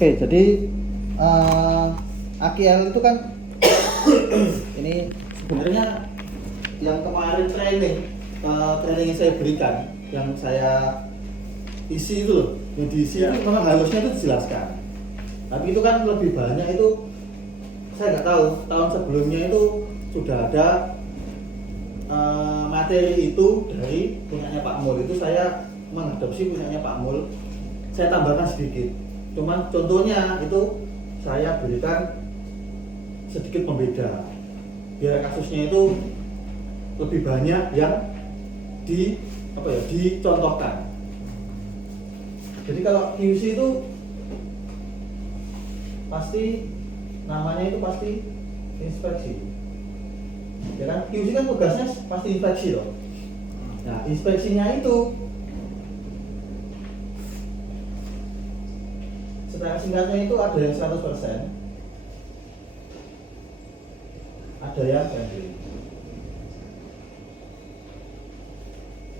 Oke, jadi AKL itu kan ini sebenarnya yang kemarin training yang saya berikan, yang saya isi itu loh, yang diisi itu memang harusnya itu dijelaskan. Tapi itu kan lebih banyak itu saya nggak tahu tahun sebelumnya itu sudah ada materi itu dari punyanya Pak Mul, itu saya mengadopsi punyanya Pak Mul, saya tambahkan sedikit. Cuman contohnya itu saya berikan sedikit pembeda biar kasusnya itu lebih banyak yang dicontohkan. Jadi kalau QC itu pasti namanya itu pasti inspeksi, ya kan? QC kan tugasnya pasti inspeksi loh. Nah, inspeksinya itu secara singkatnya itu ada yang 100%, ada yang banding.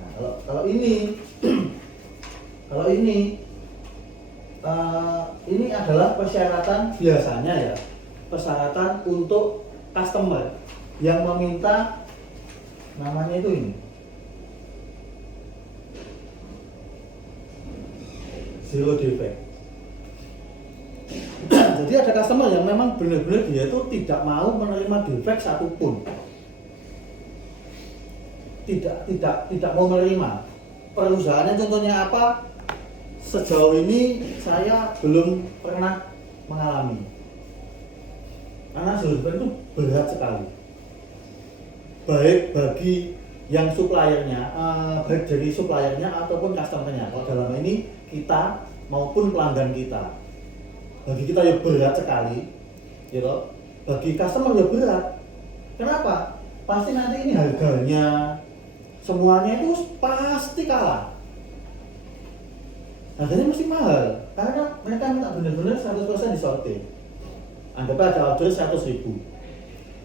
Nah, kalau ini ini adalah persyaratan biasanya ya, persyaratan untuk customer yang meminta namanya itu ini zero defect. Jadi ada customer yang memang benar-benar dia itu tidak mau menerima defect satupun, tidak mau menerima. Perusahaannya contohnya apa? Sejauh ini saya belum pernah mengalami, karena zero defect itu berat sekali, baik bagi yang suppliernya, baik dari suppliernya ataupun customernya. Kalau dalam ini kita maupun pelanggan kita, bagi kita ya berat sekali, gitu. Bagi customer ya berat. Kenapa? Pasti nanti ini harganya semuanya itu pasti kalah. Harganya mesti mahal karena mereka minta benar-benar 100% disortir. Anggap ada order 100.000,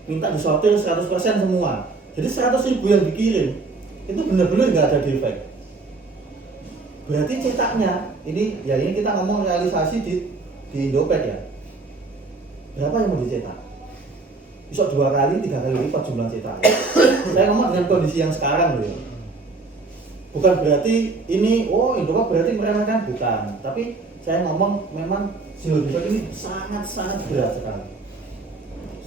minta disortir 100% semua. Jadi 100.000 yang dikirim itu benar-benar nggak ada defect. Berarti cetaknya ini kita ngomong realisasi di Indopack ya. Berapa yang mau dicetak? Bisa 2 kali, 3 kali lipat jumlah cetak. Saya ngomong dengan kondisi yang sekarang loh ya. Bukan berarti ini, Indopack berarti meremehkan, bukan. Tapi saya ngomong memang zero defect ini sangat-sangat berat sekali.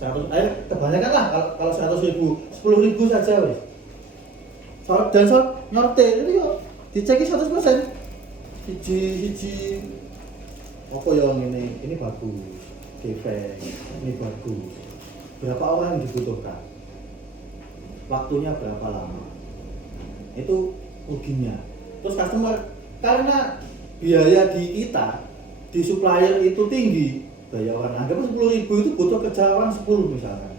100, kebanyakan lah kalau 100.000, 10.000 saja wes. Dan nyortir itu yo diceki 100%. Hiji apa yang ini bagus, defect, ini bagus. Berapa orang yang dibutuhkan? Waktunya berapa lama? Itu ruginya. Terus customer karena biaya di kita di supplier itu tinggi, biaya orang anggap 10.000 itu butuh kerja orang 10 misalkan.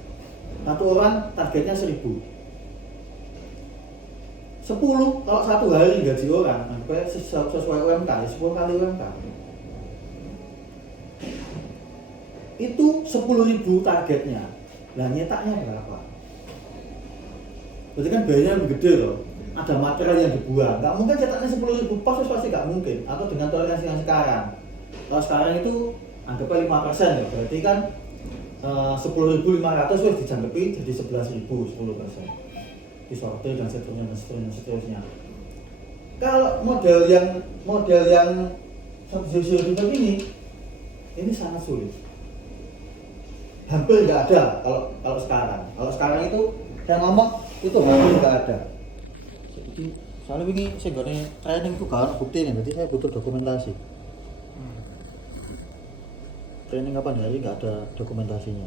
Satu orang targetnya 1.000. 10 kalau satu hari gaji orang, sesuai UMK, 10 kali UMK. Itu 10.000 targetnya. Lah nyetaknya berapa? Berarti kan biayanya lebih gede loh. Ada material yang dibuang, nggak mungkin cetaknya 10.000 pos pasti nggak mungkin. Atau dengan toleransi yang sekarang, kalau sekarang itu anggapnya 5% ya, berarti kan 10.500 wes dijangkepi jadi 11.000, 10%. Disortir dan seterusnya. Kalau model yang zero defect ini sangat sulit. Hampir nggak ada kalau sekarang. Kalau sekarang itu saya ngomong itu hampir nggak ada. Jadi soalnya ini saya gak training itu kan bukti nih, jadi saya butuh dokumentasi. Training kapan hari nggak ada dokumentasinya.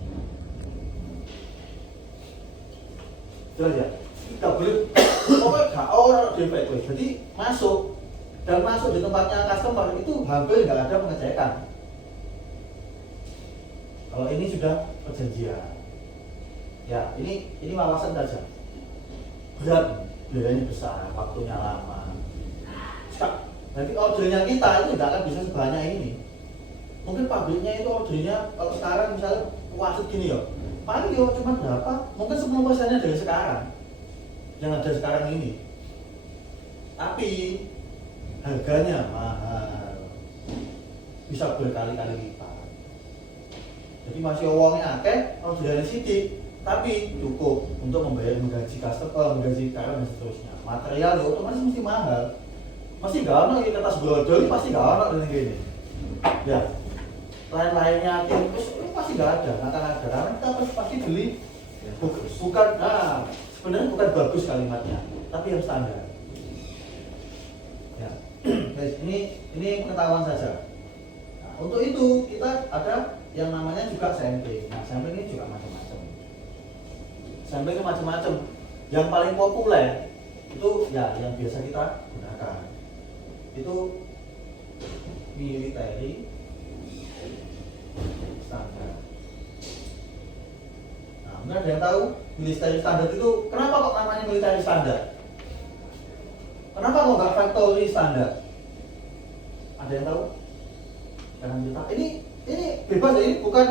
Jelas ya? Nggak boleh, pokoknya nggak orang defect. Jadi masuk di tempatnya customer itu hampir nggak ada pengecekan. Kalau ini sudah perjanjian, ya ini wawasan saja. Berat, biayanya besar, waktunya lama. Jadi ordernya kita itu tidak akan bisa sebanyak ini. Mungkin pabriknya itu ordernya kalau sekarang misalnya wasit gini ya, paling ya cuma berapa? Mungkin 10%-nya dari sekarang yang ada sekarang ini. Tapi harganya mahal. bisa berkali-kali lipat. Jadi masih uangnya akeh, kalau sudah sidik, tapi cukup untuk membayar menggaji customer, menggaji karyawan dan seterusnya. Material ya otomatis mesti mahal. Masih gak ono kita tas brodol, pasti gak ono dengan gini. Ya, lain-lainnya terus pasti gak ada, nggak akan ada. Karena kita pasti beli bukan, sebenarnya bukan bagus kalimatnya, tapi yang standar. Ya, guys, ini pengetahuan saja. Nah, untuk itu kita ada yang namanya juga sampling. Nah, sampling ini juga macam-macam. Sampling ini macam-macam. Yang paling populer itu ya yang biasa kita gunakan. Itu military standar. Nah, mungkin ada yang tahu military standar itu kenapa kok namanya military standar? Kenapa kok nggak factory standar? Ada yang tahu? Jangan kita. Ini bebas ya, ini bukan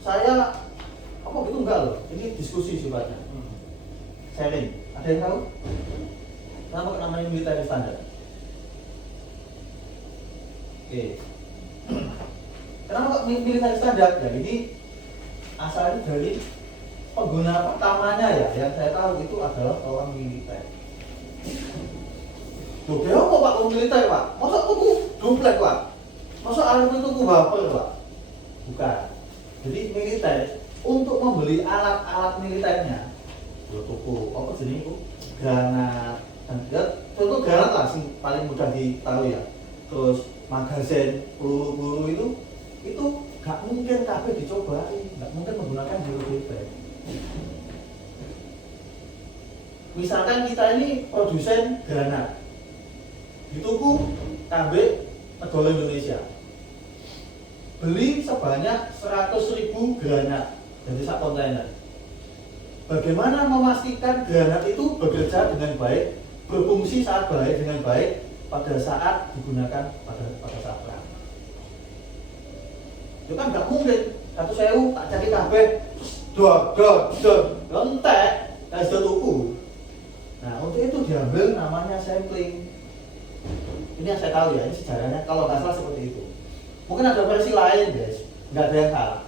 saya apa gitu enggak loh. Ini diskusi sifatnya. Sharing. Ada yang tahu? Kenapa kok namanya military standar? Oke. Kenapa kok military standar? Ya ini asalnya dari pengguna pertamanya ya, yang saya tahu itu adalah orang militer. Loh, kok Pak militer Pak? Masa tuku duplek Pak? Masa alat itu tuku wafer Pak? Bukan. Jadi militer untuk membeli alat-alat militernya, tuku apa jenis itu? Granat. Dan contoh granat lah sih paling mudah ditahu ya. Terus magazin, peluru-peluru itu gak mungkin kabeh dicobain, gak mungkin menggunakan zero defect. Misalkan kita ini produsen granat, dituku kabeh negara Indonesia, beli sebanyak 100.000 granat dari satu kontainer. Bagaimana memastikan granat itu bekerja dengan baik, berfungsi saat baik dengan baik pada saat digunakan pada saat perang? Itu kan nggak mungkin. 100.000 tak cari kabeh, dor, entek, harus tuku. Nah untuk itu diambil namanya sampling. Ini yang saya tahu ya, ini sejarahnya kalau nggak salah seperti itu. Mungkin ada versi lain guys, nggak ada yang salah.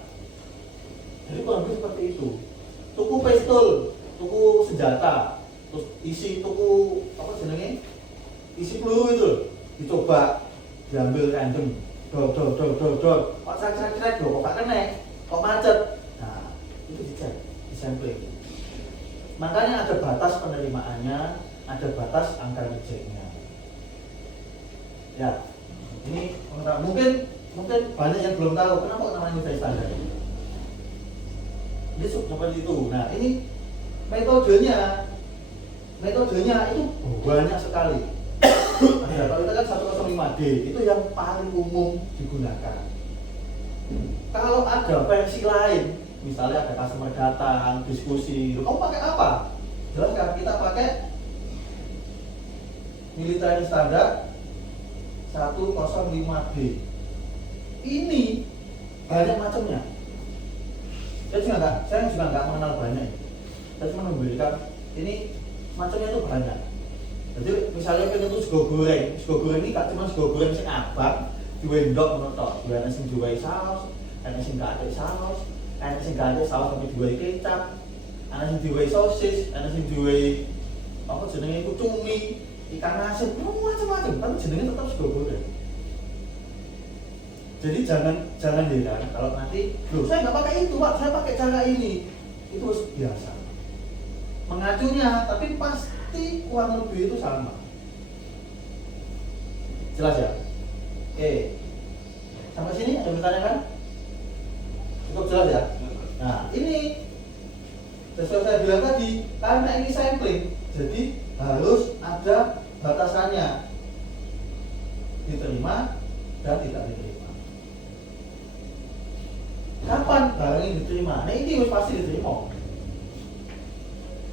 Jadi kurang lebih seperti itu. Tuku pistol, tuku senjata, terus isi tuku apa jenenge? Isi peluru itu dicoba, diambil random, dor, kok srek, kok gak kena, kok macet. Nah itu dicek, disampling. Makanya ada batas penerimaannya, ada batas angka rejectnya. Ya, ini mungkin banyak yang belum tahu kenapa namanya military standar. Ini seperti itu. Nah ini metodenya itu banyak sekali. Nah, kalau kita kan 105D itu yang paling umum digunakan. Kalau ada versi lain, misalnya ada customer datang, diskusi, kamu pakai apa? Jelas kan kita pakai military standar 105D. Ini banyak macamnya. Saya juga nggak mengenal banyak. Saya cuma memberikan ini macamnya itu banyak. Jadi misalnya kita tuh sego goreng ini gak cuma sego goreng sing abang, diwendok ngono tok, ana sing diwai saus, ana sing gak ada saus, ana sing gak ada saus tapi diwai kecap, ana sing diwai sosis, ana sing diwai apa jenenge iku cumi, ikan asin, macam-macam, tapi jenenge tetap sego goreng. Jadi jangan heran kalau nanti, loh saya nggak pakai itu Pak, saya pakai cara ini, itu biasa. Mengacunya, tapi pasti kurang lebih itu sama. Jelas ya? Oke. Sampai sini ada yang bertanya kan? Cukup jelas ya? Nah ini sesuai saya bilang tadi, karena ini sampling, jadi harus ada batasannya, diterima dan tidak diterima. Kapan barang ini diterima? Nah ini harus pasti diterima.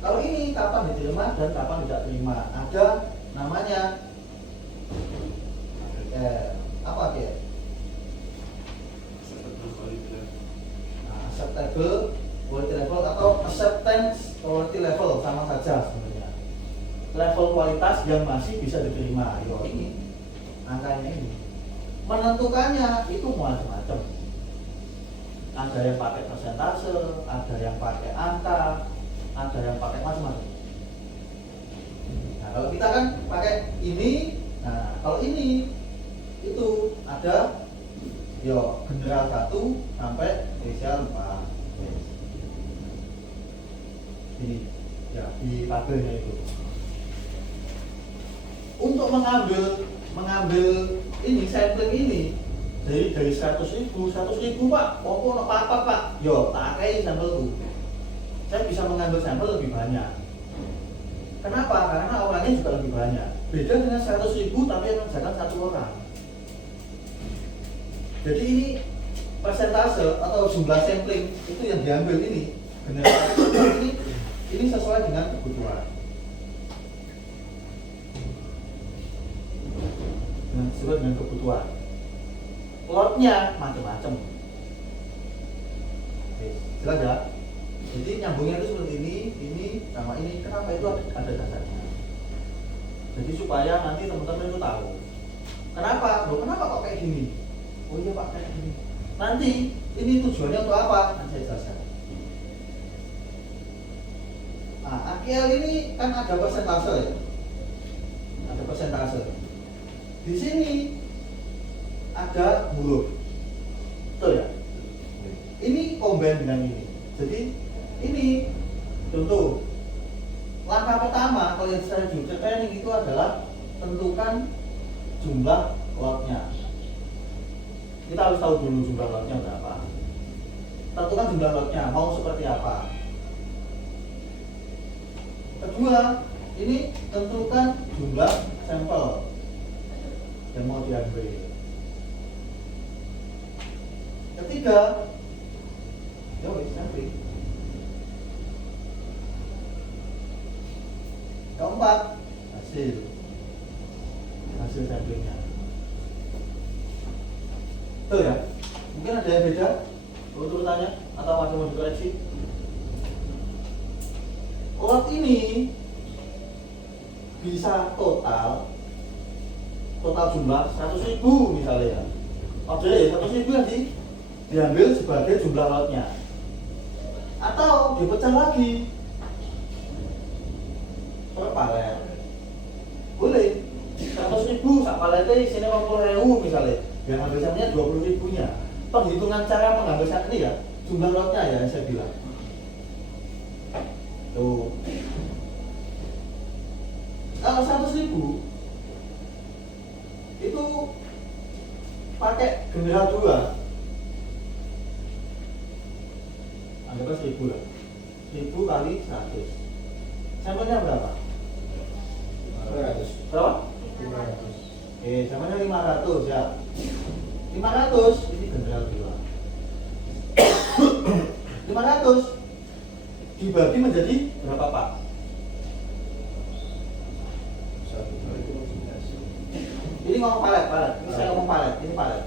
Kalau ini kapan diterima dan kapan tidak terima? Ada namanya apa ya? Acceptable quality level atau acceptance quality level, sama saja sebenarnya. Level kualitas yang masih bisa diterima. Yo ini angkanya ini. menentukannya itu macam-macam. Ada yang pakai persentase, ada yang pakai angka, ada yang pakai macam-macam. Nah, kalau kita kan pakai ini, nah kalau ini itu ada yo general 1 sampai spesial 4. Ini ya di tabelnya itu. Untuk mengambil ini sampling ini dari 100.000 Pak, pokoknya apa Pak, yo tak pakai sampelku. Saya bisa mengambil sampel lebih banyak. Kenapa? Karena orangnya juga lebih banyak. Beda dengan 100.000 tapi yang mengerjakan 1 orang. Jadi ini persentase atau jumlah sampling itu yang diambil ini general ini sesuai dengan kebutuhan. Sesuai dengan kebutuhan. Lotnya macam-macam. Oke, jelas ya? Jadi nyambungnya itu seperti ini sama ini. Kenapa itu ada dasarnya? Jadi supaya nanti teman-teman itu tahu. Kenapa? Loh, kenapa kok kayak gini? Oh iya Pak, kayak gini. Nanti ini tujuannya untuk apa? Nanti saya jelaskan. Nah, AKL ini kan ada persentase ya. Ada persentase. Di sini ada huruf. Betul ya? Ini combine dengan ini. Jadi ini contoh. Langkah pertama kalau yang saya jurusan training itu adalah tentukan jumlah lotnya. Kita harus tahu dulu jumlah lotnya berapa. Tentukan jumlah lotnya, mau seperti apa. Kedua, ini tentukan jumlah sampel yang mau diambil. Ketiga, ya wis sampling. Keempat, hasil samplingnya. Betul ya? Mungkin ada yang beda urutannya atau ada mau dikoreksi. Lot ini bisa total jumlah 100.000 misalnya ya. Oke, 100.000 nanti diambil sebagai jumlah lotnya. Atau dipecah lagi per palet. Boleh. 100.000 sak palete isine 50.000 misalnya. Yang ambil sampelnya 20.000-nya. Penghitungan cara mengambil sampel ini ya, jumlah lotnya ya yang saya bilang. Tuh. Kalau 100.000 itu pakai general 2. Anggaplah 1.000 lah. 1.000 kali 100. Sampelnya berapa? 500. Berapa? 500. Sampelnya 500 ya. 500 ini general 2. 500 dibagi menjadi berapa Pak? 1 Ini ngomong palet. Ini saya ngomong palet. Ini palet.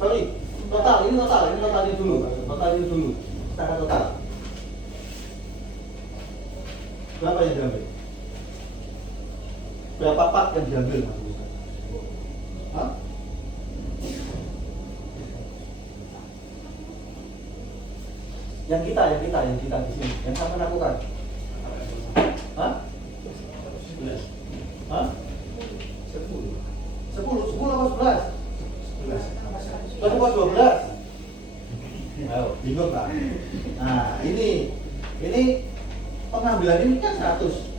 Sorry. Total. Ini dulu. Secara total. Berapa yang diambil? Berapa part yang diambil Mas Ustaz? Hah? Yang kita di sini, yang sama lakukan. Hah? 11. Hah? 10 apa 11? 11 apa 12? Ayo, bingung Pak. Nah, ini pengambilan ini kan 100.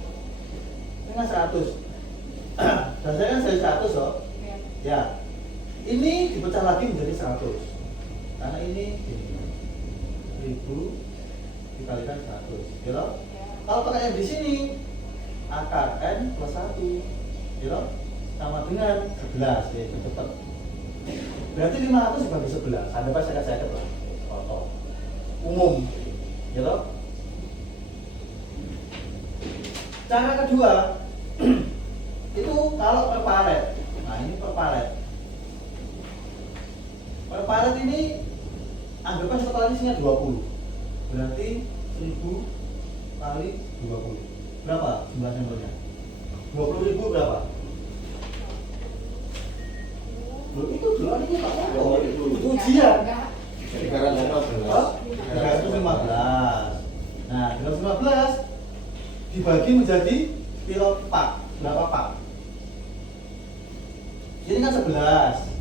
Ini kan 100. Dan saya kan dari 100 loh. Ya. Ini dipecah lagi menjadi 100. Karena ini 1000 dikalikan 100. Ya. Kalau pakai yang di sini akar N plus 1. Ya. Sama dengan 11 ya, cepat. Berarti 500 dibagi 11. Anda pas saya lah. Contoh umum. Ya toh? Cara kedua itu kalau per palet. Nah, ini per palet. Per palet ini anggapnya total isinya 20. Berarti 1000 kali 20. Berapa jumlah sampelnya? 20.000 berapa? Loh, itu itu dulu ini Pak. Oh, itu. Itu ujian. Jadi karena nggak Oh, 315. Nah, 315 dibagi menjadi piro pak? Berapa pak? Ini kan 11.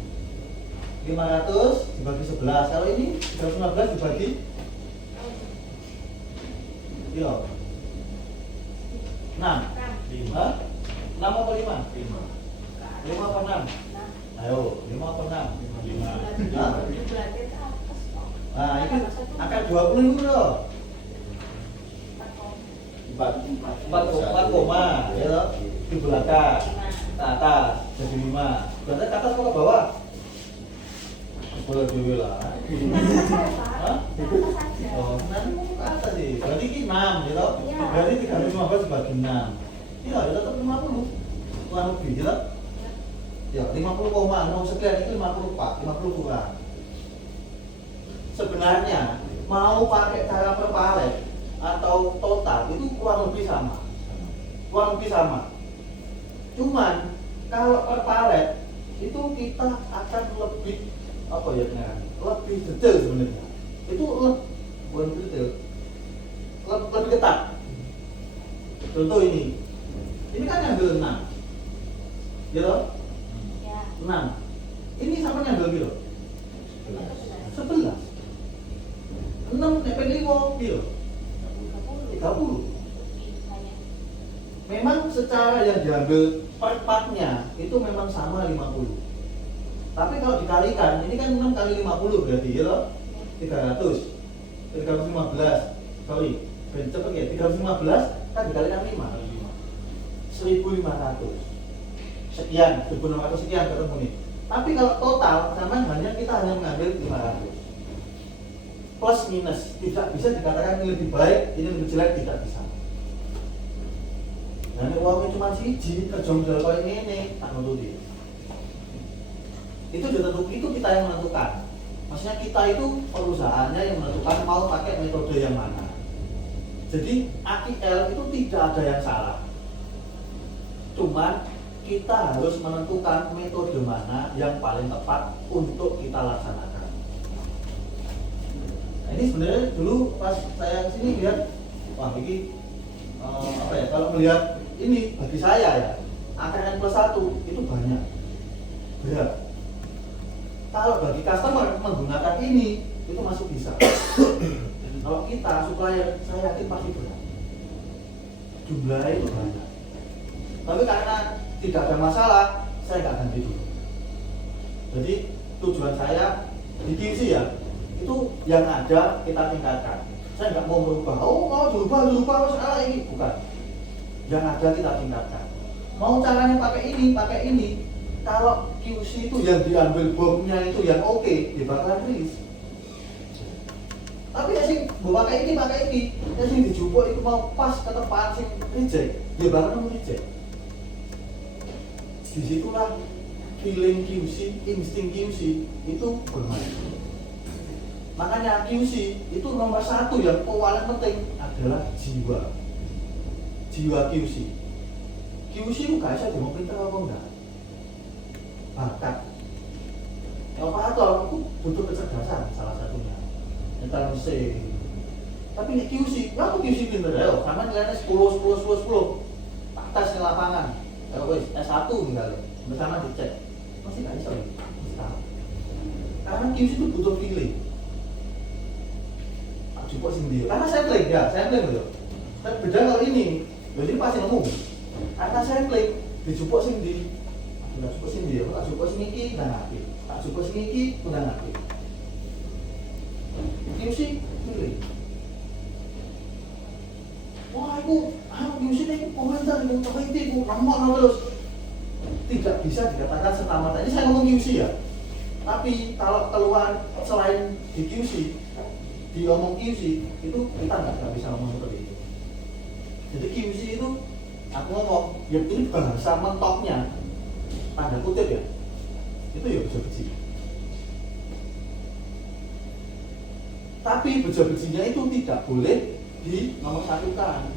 500 dibagi 11. Kalau ini 315 dibagi piro? 6. 5. 6 apa 5? 5 apa 6? Ayo, 5 apa 6? 5. Hah? Nah, itu akan 20 itu loh. 4 koma, ya loh. Di belakang, ke atas, jadi 5. Berarti ke atas apa ke bawah? Boleh dulu lah. Hah? Oh, nanti mau ke atas sih. Berarti ini 6, ya loh. Berarti 315 dibagi 6. Iya, ya tetap 50. Kurang lebih, ya loh. Ya, 50 koma, 0 sekian itu 50 pak, 50 kurang. Sebenarnya mau pakai cara per palet atau total itu kurang lebih sama. Cuman kalau per palet itu kita akan lebih apa ya, lebih detail sebenarnya. Itu bukan detail, lebih ketat. Contoh ini kan ngambil 6, gitu? 6. Ini sama ngambil gitu? 11. 6 nepel 5 piro? 30. Memang secara yang diambil per partnya itu memang sama 50. Tapi kalau dikalikan, ini kan 6 kali 50 berarti ya loh? 300. 315. Sorry, cepet ya. 315 kan dikalikan 5. 1.500. Sekian, 1.600 sekian ketemu nih. Tapi kalau total sama kita hanya mengambil 500. Plus minus, tidak bisa dikatakan ini lebih baik, ini lebih jelek, tidak bisa. Nah, ini uangnya cuma siji, kerja modal kau ini, tak nuruti. Itu kita yang menentukan. Maksudnya kita itu perusahaannya yang menentukan mau pakai metode yang mana. Jadi AIL itu tidak ada yang salah. Cuman kita harus menentukan metode mana yang paling tepat untuk kita laksanakan. Nah, ini sebenarnya dulu pas saya kesini lihat, wah ini apa ya, kalau melihat ini bagi saya ya, angka N plus 1 itu banyak, berat. Kalau bagi customer menggunakan ini itu masih bisa. Kalau kita supplier, saya yakin pasti berat. Jumlahnya itu banyak. Tapi karena tidak ada masalah, saya nggak ganti dulu. Jadi tujuan saya di QC ya, itu yang ada kita tingkatkan. Saya nggak mau merubah, mau dirubah salah ini, bukan. Yang ada kita tingkatkan. Mau caranya pakai ini. Kalau QC itu yang diambil bomnya itu yang oke, dia bakal rilis. Tapi ya sih, pakai ini, ya sih dijupuk itu mau pas ke tempat sih reject, dia bakal reject. Disitulah feeling QC, insting QC itu bermain. Makanya QC itu nomor 1 yang paling penting adalah jiwa QC. QC itu gak bisa mau pinter apa enggak, bakat. Operator itu butuh kecerdasan salah satunya, mental mesin. Tapi di QC, aku QC pinter ya, sama nilainya 10, tak tes di lapangan. Wes S1 misalnya, bersama dicek, masih nggak bisa, masih tahu. Karena QC itu butuh feeling. Tak cukup sendiri. Karena sampling betul. Tapi beda kalau ini, jadi pasti nemu. Karena sampling, dijupuk sendiri. Tak cukup sendiri, tak cukup sendiri, udah ngapi. Tak cukup sendiri, udah ngapi. QC feeling. Wah, QC ini komentar, itu ramah terus. Tidak bisa dikatakan serta-merta. Ini saya ngomong QC ya. Tapi kalau keluar selain di QC, diomong QC, itu kita nggak bisa ngomong seperti itu. Jadi QC itu, aku ngomong, ya ini bahasa mentoknya, tanda kutip ya, itu ya beja-beji. Tapi beja-bejinya itu tidak boleh di nomor satukan.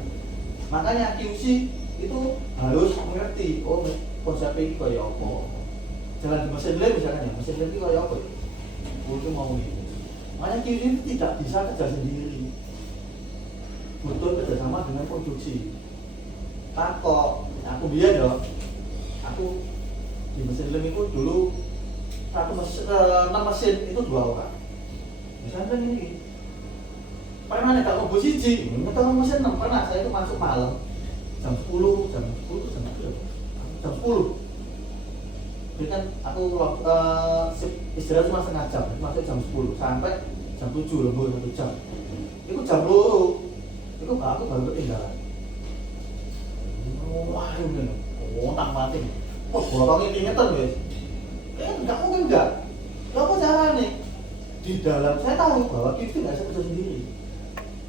Makanya QC itu harus mengerti, oh konsep ini kayak apa. jalan di mesin lem misalkan ya, mesin lem itu kayak apa ya? Itu mau ini. Makanya QC itu tidak bisa kerja sendiri, butuh kerjasama dengan produksi. Takok, aku biar dong, aku di mesin lem itu dulu 6 mesin itu 2 orang. Misalnya ini, pernah nih kalau bus siji, ngetol mesin 6 pernah saya itu masuk malam jam 10 jam 10. Jadi kan aku istirahat cuma setengah jam, masuk jam 10 sampai jam 7 lembur 1 jam. Itu jam 2, itu aku baru ketinggalan. Wah ini, tak mati. Borongnya keringetan guys. Enggak mungkin enggak. Ya apa caranya? Di dalam saya tahu bahwa QC nggak bisa kerja sendiri.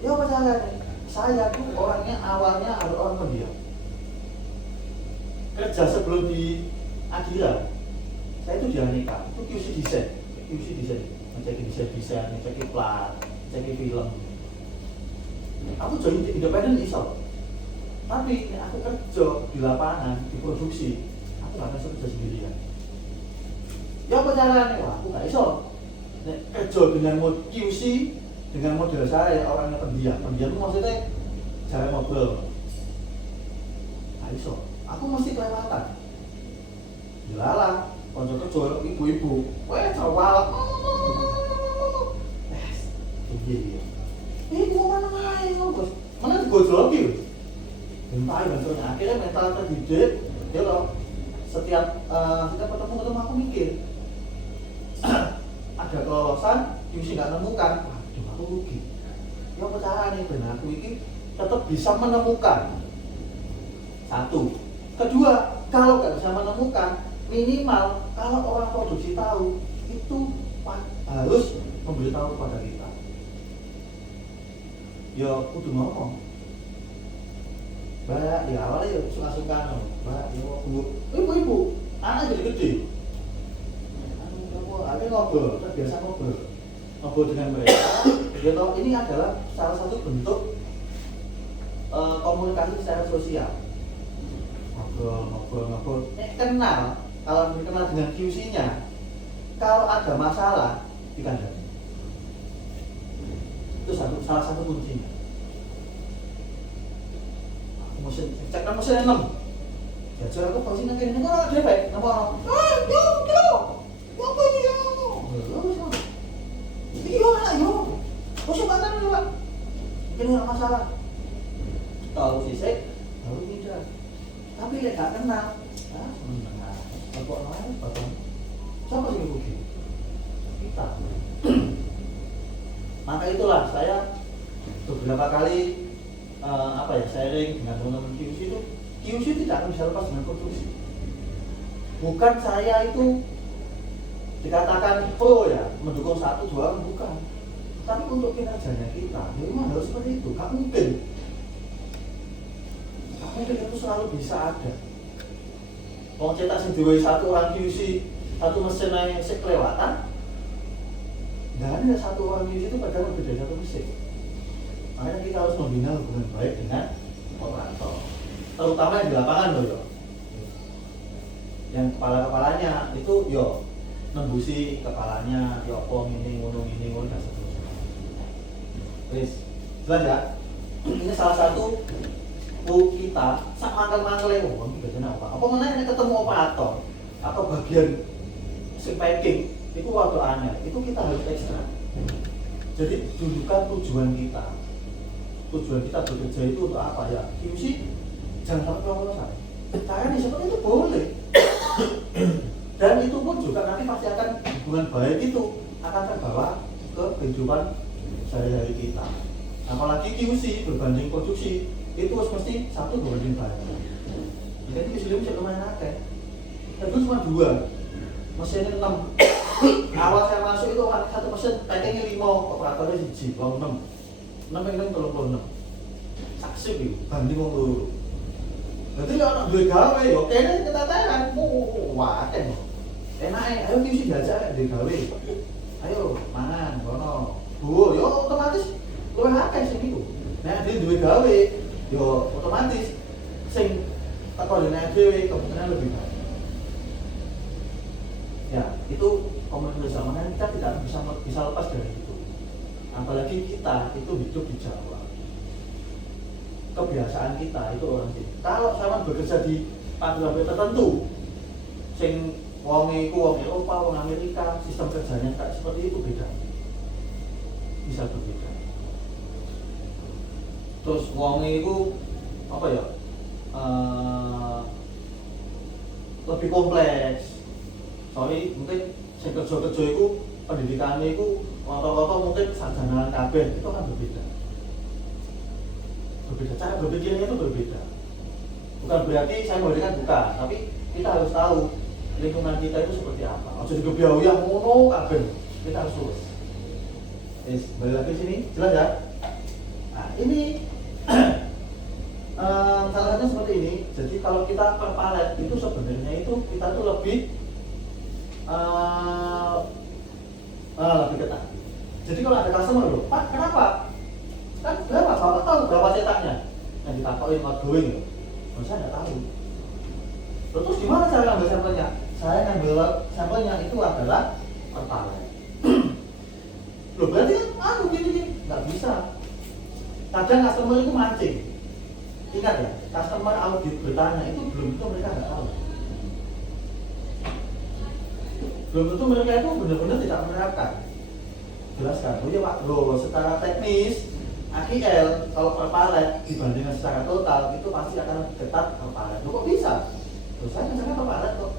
Ya apa caranya? Saya tuh orangnya awalnya adalah orang pendiam. Kerja sebelum di Akira, saya itu di Aneka, itu QC desain, ngecekin desain, ngecekin plat, ngecekin film. Aku jadi independen iso, tapi aku kerja di lapangan, di produksi, aku nggak bisa kerja sendirian. Ya apa caranya? Wah, aku nggak iso. Kerja dengan mode QC, dengan model saya orangnya pendiam itu maksudnya cara ngobrol. Nggak iso. Aku mesti kelewatan. Dilalah, konco kerja ibu-ibu, weh cawal. Begini ya. Ini mau mana aja, bos? Mana digojol lagi? Entah ya, akhirnya mental terdidik. Ya loh, setiap ketemu aku mikir, ada kelolosan, QC nggak nemukan, waduh aku rugi. Ya apa cara nih, ben aku ini tetap bisa menemukan. 1. Kedua, kalau nggak bisa menemukan, minimal kalau orang produksi tahu, itu harus memberitahu kepada kita. Ya kudu ngomong. Mbak, di awalnya ya suka-suka Mbak, ya ibu-ibu, anak jadi gede. Aku ngobrol, terbiasa ngobrol dengan mereka. Ya tahu ini adalah salah satu bentuk komunikasi secara sosial. Ngobrol. Kenal, kalau dikenal dengan QC-nya, kalau ada masalah dikandani. Itu salah satu kuncinya. Aku mesin cek kan mesin 6. Jajar aku pasti nang kene kok ora defek, napa ora? Yo. Apa iki yo? Iya lah yo. Kok sebentar Pak. Ini enggak masalah. Tahu sih, baru tidak. Tapi lek gak kenal, sebenarnya. Bapak lain, bapak. Siapa sih begitu? Kita. Maka itulah saya beberapa kali sharing dengan teman-teman QC itu. QC tidak akan bisa lepas dengan produksi. Bukan saya itu dikatakan pro ya, mendukung 1, 2 orang, bukan. Tapi untuk kinerjanya kita, memang harus seperti itu. Gak mungkin itu selalu bisa ada. Kalau cetak sing duwe 1 orang QC, 1 mesin ae sik kelewatan. Dan ada 1 orang QC itu padahal lebih dari 1 mesin. Makanya kita harus membina hubungan baik dengan operator, terutama yang di lapangan loh yo. Yang kepala-kepalanya itu yo nembusi kepalanya, yo apa ini ngono dan seterusnya. Wis, jelas ya? Ini salah satu kita sak mangkel-mangkel wong iki biasanya apa? Apa meneh ketemu operator atau bagian sing packing itu waktu aneh, itu kita harus ekstra. Jadi dudukan tujuan kita bekerja itu untuk apa ya? QC jangan sampai kelolosan. Caranya seperti itu boleh. Dan itu pun juga nanti pasti akan hubungan baik itu akan terbawa ke kehidupan sehari-hari kita. Apalagi QC berbanding produksi itu mesti 1 berbanding banyak. Jadi QC bisa lumayan akeh. Itu cuma 2, mesinnya 6. Awal saya masuk itu ada 1 mesin, packingnya 5, operatornya 1, 6. 6 yang 36. Saksi itu banding wong loro. Berarti ya ana duwe gawe yo kene keteteran. Wah, akeh. Enake, ayo QC diajak duwe gawe. Ayo mangan kono. Bu, yo otomatis luwih akeh sing iku. Nek dhewe duwe gawe, yo otomatis sing teko dene dhewe kemungkinan lebih baik. itu komunitas zaman kita tidak bisa lepas dari itu. Apalagi kita itu hidup di Jawa, kebiasaan kita itu orang sini. Kalau sama bekerja di pabrik tertentu, sing wong Eropa, wong Amerika, sistem kerjanya kayak seperti itu beda, bisa berbeda. Terus wong itu apa ya? Lebih kompleks. Soalnya mungkin sing kerja-kerja itu pendidikannya itu rata-rata mungkin sarjana kabeh, itu kan berbeda. Cara berpikirnya itu berbeda. Bukan berarti saya memberikan bukan, tapi kita harus tahu lingkungan kita itu seperti apa. Harus digebiawi yang ngono kabeh. Kita harus lurus. Balik lagi sini, jelas ya? Nah, ini salah satunya seperti ini. Jadi kalau kita per palet itu sebenarnya itu kita tuh lebih lebih ketat. Jadi kalau ada customer loh, Pak, kenapa? Kan berapa? Bapak tahu berapa cetaknya? Yang ditakokin outgoing ya? Saya nggak tahu. Terus gimana cara ngambil sampelnya? Saya ngambil sampelnya itu adalah per palet. Loh berarti kan gini, nggak bisa. Kadang customer itu mancing. Ingat ya, customer audit bertanya itu belum tentu mereka nggak tahu. Belum tentu mereka itu benar-benar tidak menerapkan. Jelaskan, oh iya Pak, loh secara teknis AKL kalau per palet dibandingkan secara total itu pasti akan lebih ketat per palet. Loh kok bisa? Loh saya kerjakan per palet kok.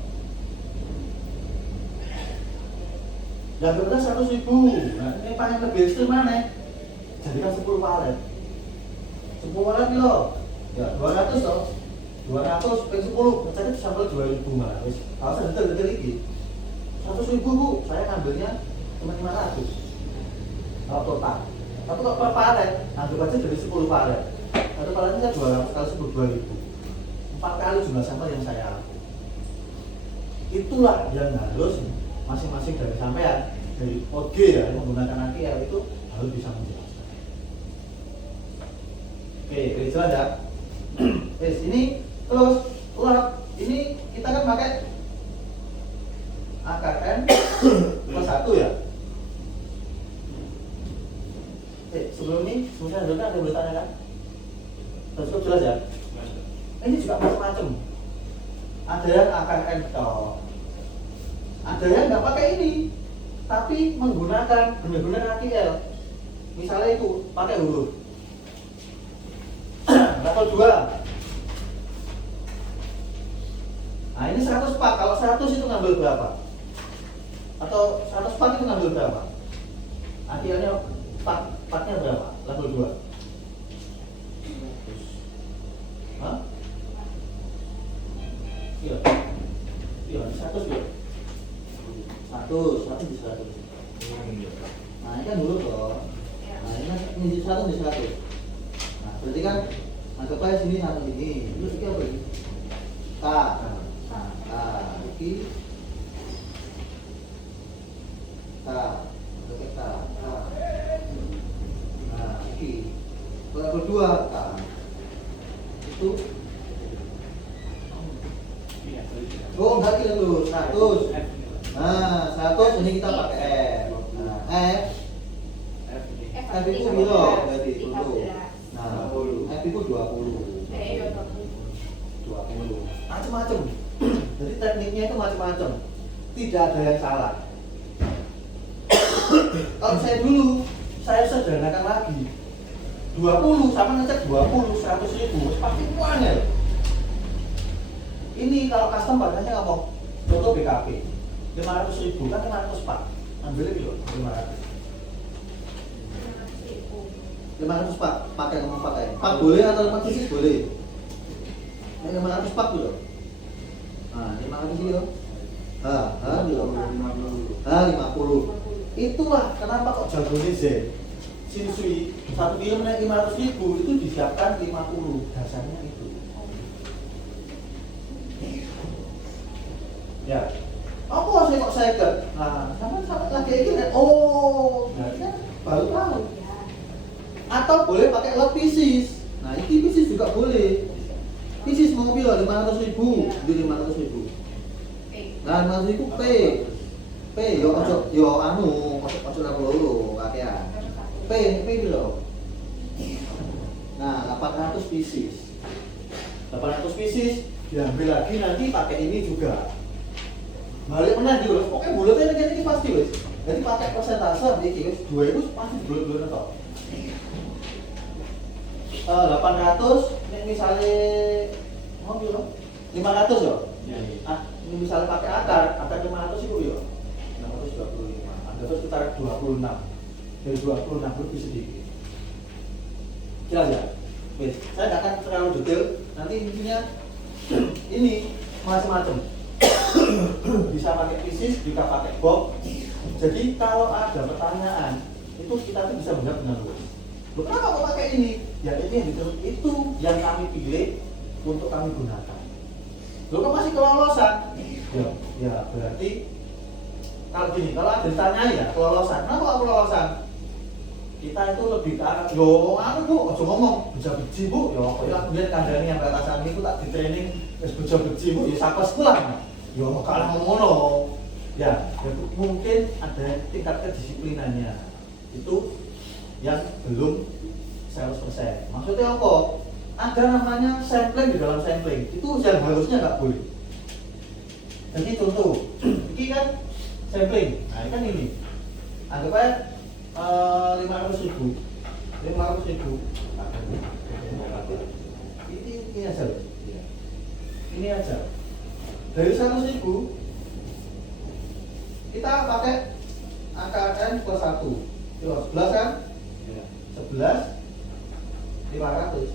Yang berbeda 100.000. Nah ini paling lebih ekstrim mana? Jadikan 10 palet. 10 palet loh. Ya 200 loh. 200 per 10, ngeceknya sampel 2.000 malah. Kalau saya detail lagi 100.000 Bu, saya ngambilnya cuma 500 kalau total. Tapi kalau per palet, anggap aja dari 10 palet. Satu paletnya 200 kali 10 2.000. 4 kali jumlah sampel yang saya lakukan. Itulah yang harus masing-masing dari sampean, dari OG ya, yang menggunakan AKL itu harus bisa menjelaskan. Oke, jelas ya? Ini terus ini kita kan pakai AKN plus 1 ya. Sebelum ini, sebenarnya ada yang bertanya kan? Cukup jelas ya? Ini juga macam-macam. Ada yang AKN toh, ada yang nggak pakai ini, tapi menggunakan benar-benar AKL. Misalnya itu pakai huruf level 2. Nah ini 100 pak, kalau 100 itu ngambil berapa? Atau 100 pak itu ngambil berapa? AKL-nya partnya berapa? Level 2. Hah? Iya. Iya, 100 ya. 100 di 100. Nah, ini kan dulu toh. Nah, ini 100 di 100. Nah, berarti kan anggap aja sini 1 ini. Terus ini apa ini? K. Nah, K ini K. Oke, K. Nah, ini level 2 K. Itu oh, enggak kira lu 100. Nah, 100 ini kita pakai F. Nah, F itu piro berarti 10. Nah, F itu 20. 20. Macam-macam. Jadi tekniknya itu macam-macam. Tidak ada yang salah. Kalau saya dulu, saya sederhanakan lagi. 20 sama ngecek 20 100.000 pasti uangnya. Ini kalau custom bahannya ngomong contoh BKP 500.000 kan 500 pak, ambilnya gitu 500 pak, pakai ngomong pakai pak boleh atau 5 pieces boleh. Ini 500 pak dulu. Nah 500 ini loh. 50. Itulah kenapa kok jago Z Shinsui 1 film naik 500.000 itu disiapkan 50 dasarnya itu. Ya, apa sih kok saya ke? Nah, sama lagi ini kan, oh, berarti kan baru tahu. Atau boleh pakai lot pieces. Nah, ini pieces juga boleh. Pieces mau pilih 500.000, jadi 500.000. Nah, 500.000 P. P yo ojo loro kakean. P piro? Nah, 800 pieces. 800 pieces diambil lagi nanti pakai ini juga. Balik meneh dulu. Oke, bulatnya ini pasti wis. Jadi pakai persentase iki wis 2 itu pasti bulat-bulat tok. 800 nek misale mau piro? 500 yo. Iya. Ini misalnya pakai akar 500 itu yo. 625. Ada tuh sekitar 26. Dari 26 lebih sedikit. Jelas ya? Wes, saya nggak akan terlalu detail. Nanti intinya ini macam-macam. Bisa pakai pieces, bisa pakai box. Jadi kalau ada pertanyaan, itu kita tuh bisa benar-benar lulus. Loh, kenapa kok pakai ini? Ya itu yang kami pilih untuk kami gunakan. Loh, kok masih kelolosan? Ya berarti kalau gini, kalau ada ditanya ya kelolosan, kenapa kok kelolosan? Kita itu lebih ke arah, yo bu, ojo ngomong beja-beji bu, yo kok aku lihat kandani yang batasan ini tak di training wis beja-beji bu, ya sapa sekolah. Yo kalah ngono. Ya mungkin ada tingkat kedisiplinannya. Itu yang belum 100%. Maksudnya apa? Ada namanya sampling di dalam sampling. Itu yang harusnya nggak boleh. Jadi contoh, ini kan sampling. Nah, ini kan ini. Anggap aja 500.000. 500.000. Ini aja. Ini aja. Dari 100.000 kita pakai angka N plus 1. 11 kan? 11 500.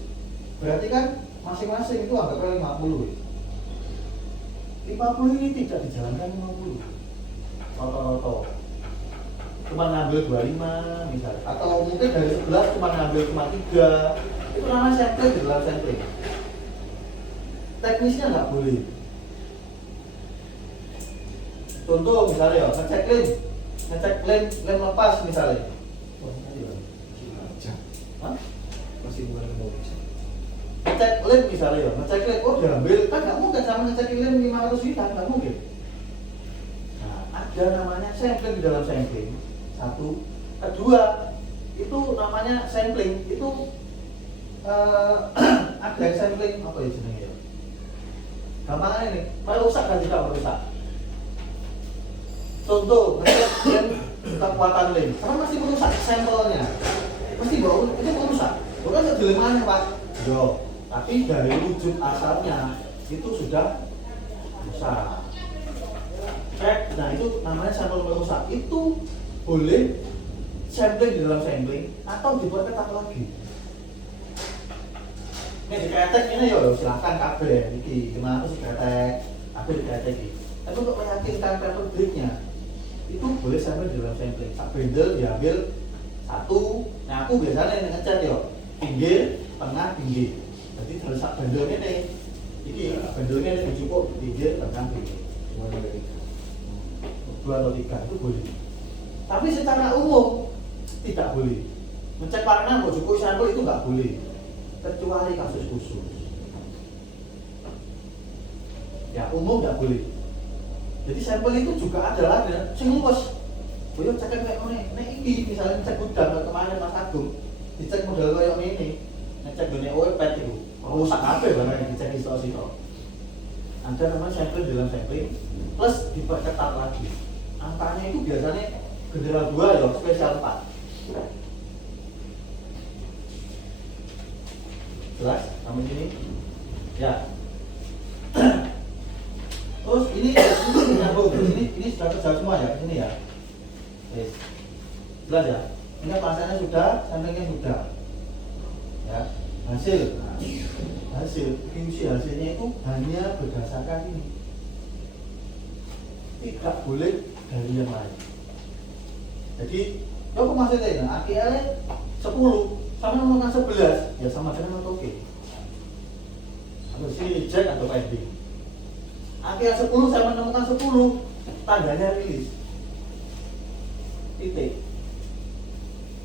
Berarti kan masing-masing itu anggapnya 50. 50 ini tidak dijalankan 50. Roto-roto. Cuma ngambil 25 misalnya. Atau mungkin dari 11 cuma ngambil cuma 3. Itu namanya sampling di dalam sampling. Teknisnya nggak boleh. Contoh misalnya ya, ngecek lem lepas misalnya. Hah? Masih bukan mau Ngecek lem misalnya ya, ngecek lem, oh diambil, kan nggak mungkin sama ngecek lem 500 juta, nggak mungkin. Nah, ada namanya sampling di dalam sampling. Satu, kedua, itu namanya sampling, itu ada sampling, apa ya jenisnya ya? Gampangnya ini, merusak dan tidak merusak. Contoh, ngecek lem kekuatan lem, karena masih merusak sampelnya. Mesti bau, itu merusak. Bukan nggak dilemahnya pak. Yo, tapi dari wujud asalnya itu sudah rusak. Cek, nah itu namanya sampel merusak. Itu boleh sampling di dalam sampling atau dibuat ketat lagi. Ini diketek ini yo silahkan kabel. Iki gimana sih ketek? Kabel diketek ini. Tapi untuk meyakinkan paper breaknya itu boleh sampel di dalam sampling. Sak bendel diambil satu. Nah aku biasanya ngecat yo pinggir, tengah, pinggir. Jadi dari sak bandelnya nih, ini bandelnya ini cukup pinggir, tengah, pinggir. cuma dari 2 atau 3 itu boleh. Tapi secara umum tidak boleh. Ngecek warna mau cukup sampel itu nggak boleh, kecuali kasus khusus. Ya umum nggak boleh. Jadi sampel itu juga adalah sing luwes. Boyo cek kayak ngene, nek iki misalnya cek gudang kemarin Mas Agung, dicek model kayak ini, ngecek gini OEPET itu, rusak kabeh barang dicek iso-iso. Ada namanya sampling dalam sampling, plus diperketat lagi. Angkanya itu biasanya general 2 ya, spesial 4. Jelas? Sampai sini? Ya. Terus ini nyambung, ini sudah kerja semua ya, ini ya. Yes. Jelas ya? Ini pasarnya sudah, samplingnya sudah. Ya, hasil. Nah, hasil QC hasilnya itu hanya berdasarkan ini. Tidak boleh dari yang lain. Jadi, apa maksudnya? Nah, AKL 10 sama dengan 11, ya sama dengan oke. Atau si jack atau pending. AKL 10 sama dengan 10, tandanya rilis. Titik.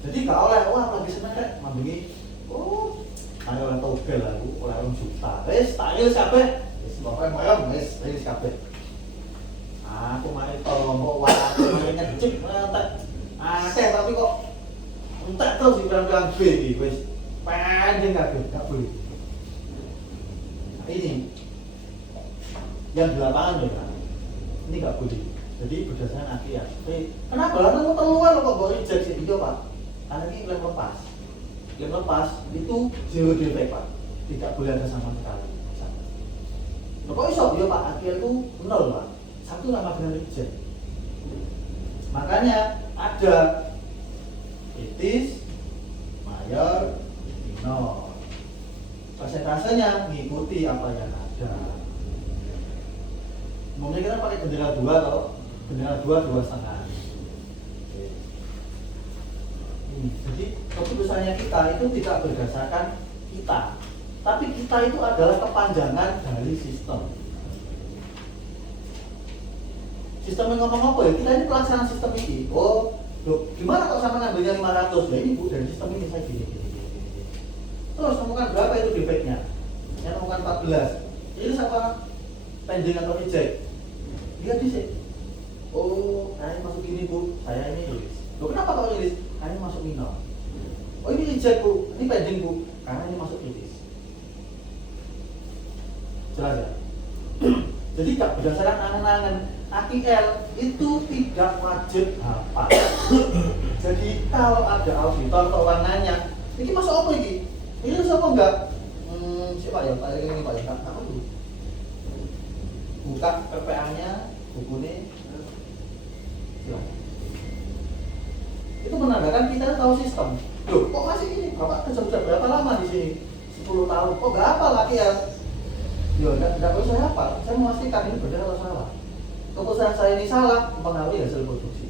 Jadi gak oleh, wah lagi seneng rek mambingi. Oh, ada orang togel aku, oleh orang juta. Wes, tak rilis kabeh. Wes, bapak malam wes rilis kabeh. Aku mari tombok wae terus dipelan-pelan B iki wis pending kabeh, gak boleh. Nah, ini yang di lapangan ya, ini gak boleh. Jadi berdasarkan akhir. Kenapa? Karena keluar kok bawa reject sih video Pak. Karena ini lem lepas. Lem lepas itu zero defect Pak. Tidak boleh ada sama sekali. Nah, kok iso? Ya Pak, akhir itu 0 Pak. Satu nama dengan reject. Makanya ada kritis, mayor, minor. Persentasenya mengikuti apa yang ada. Mungkin kita pakai bendera 2 atau bendera 2,5. Jadi keputusannya kita itu tidak berdasarkan kita, tapi kita itu adalah kepanjangan dari sistem. Sistem yang ngomong apa ya? Kita ini pelaksanaan sistem ini. Oh, loh, gimana kok sama ngambilnya 500? Ya ini Bu, dari sistem ini saya gini. Terus temukan berapa itu defeknya? Saya temukan 14. Ini apa? Pending atau reject? Lihat di sini. Oh, saya masuk ini Bu, saya ini tulis. Loh, kenapa kok tulis? Saya masuk minor. Oh, ini reject Bu, ini pending Bu, karena ini masuk kritis. Jelas ya? Jadi berdasarkan angan-angan AQL itu tidak wajib hafal. Jadi kalau ada auditor atau orang nanya, ini masuk apa ini? Ini masuk apa enggak? Siapa ya? Pak ini Pak ya? Apa dulu? Buka PPA-nya, bukunya. Silahkan. Itu menandakan kita tahu sistem. Loh, kok masih ini? Bapak kerja sudah berapa lama di sini? 10 tahun. Kok nggak hafal lagi ya? Ya, nggak perlu saya hafal. Saya memastikan ini benar atau salah. Keputusan saya ini salah, mempengaruhi hasil produksi.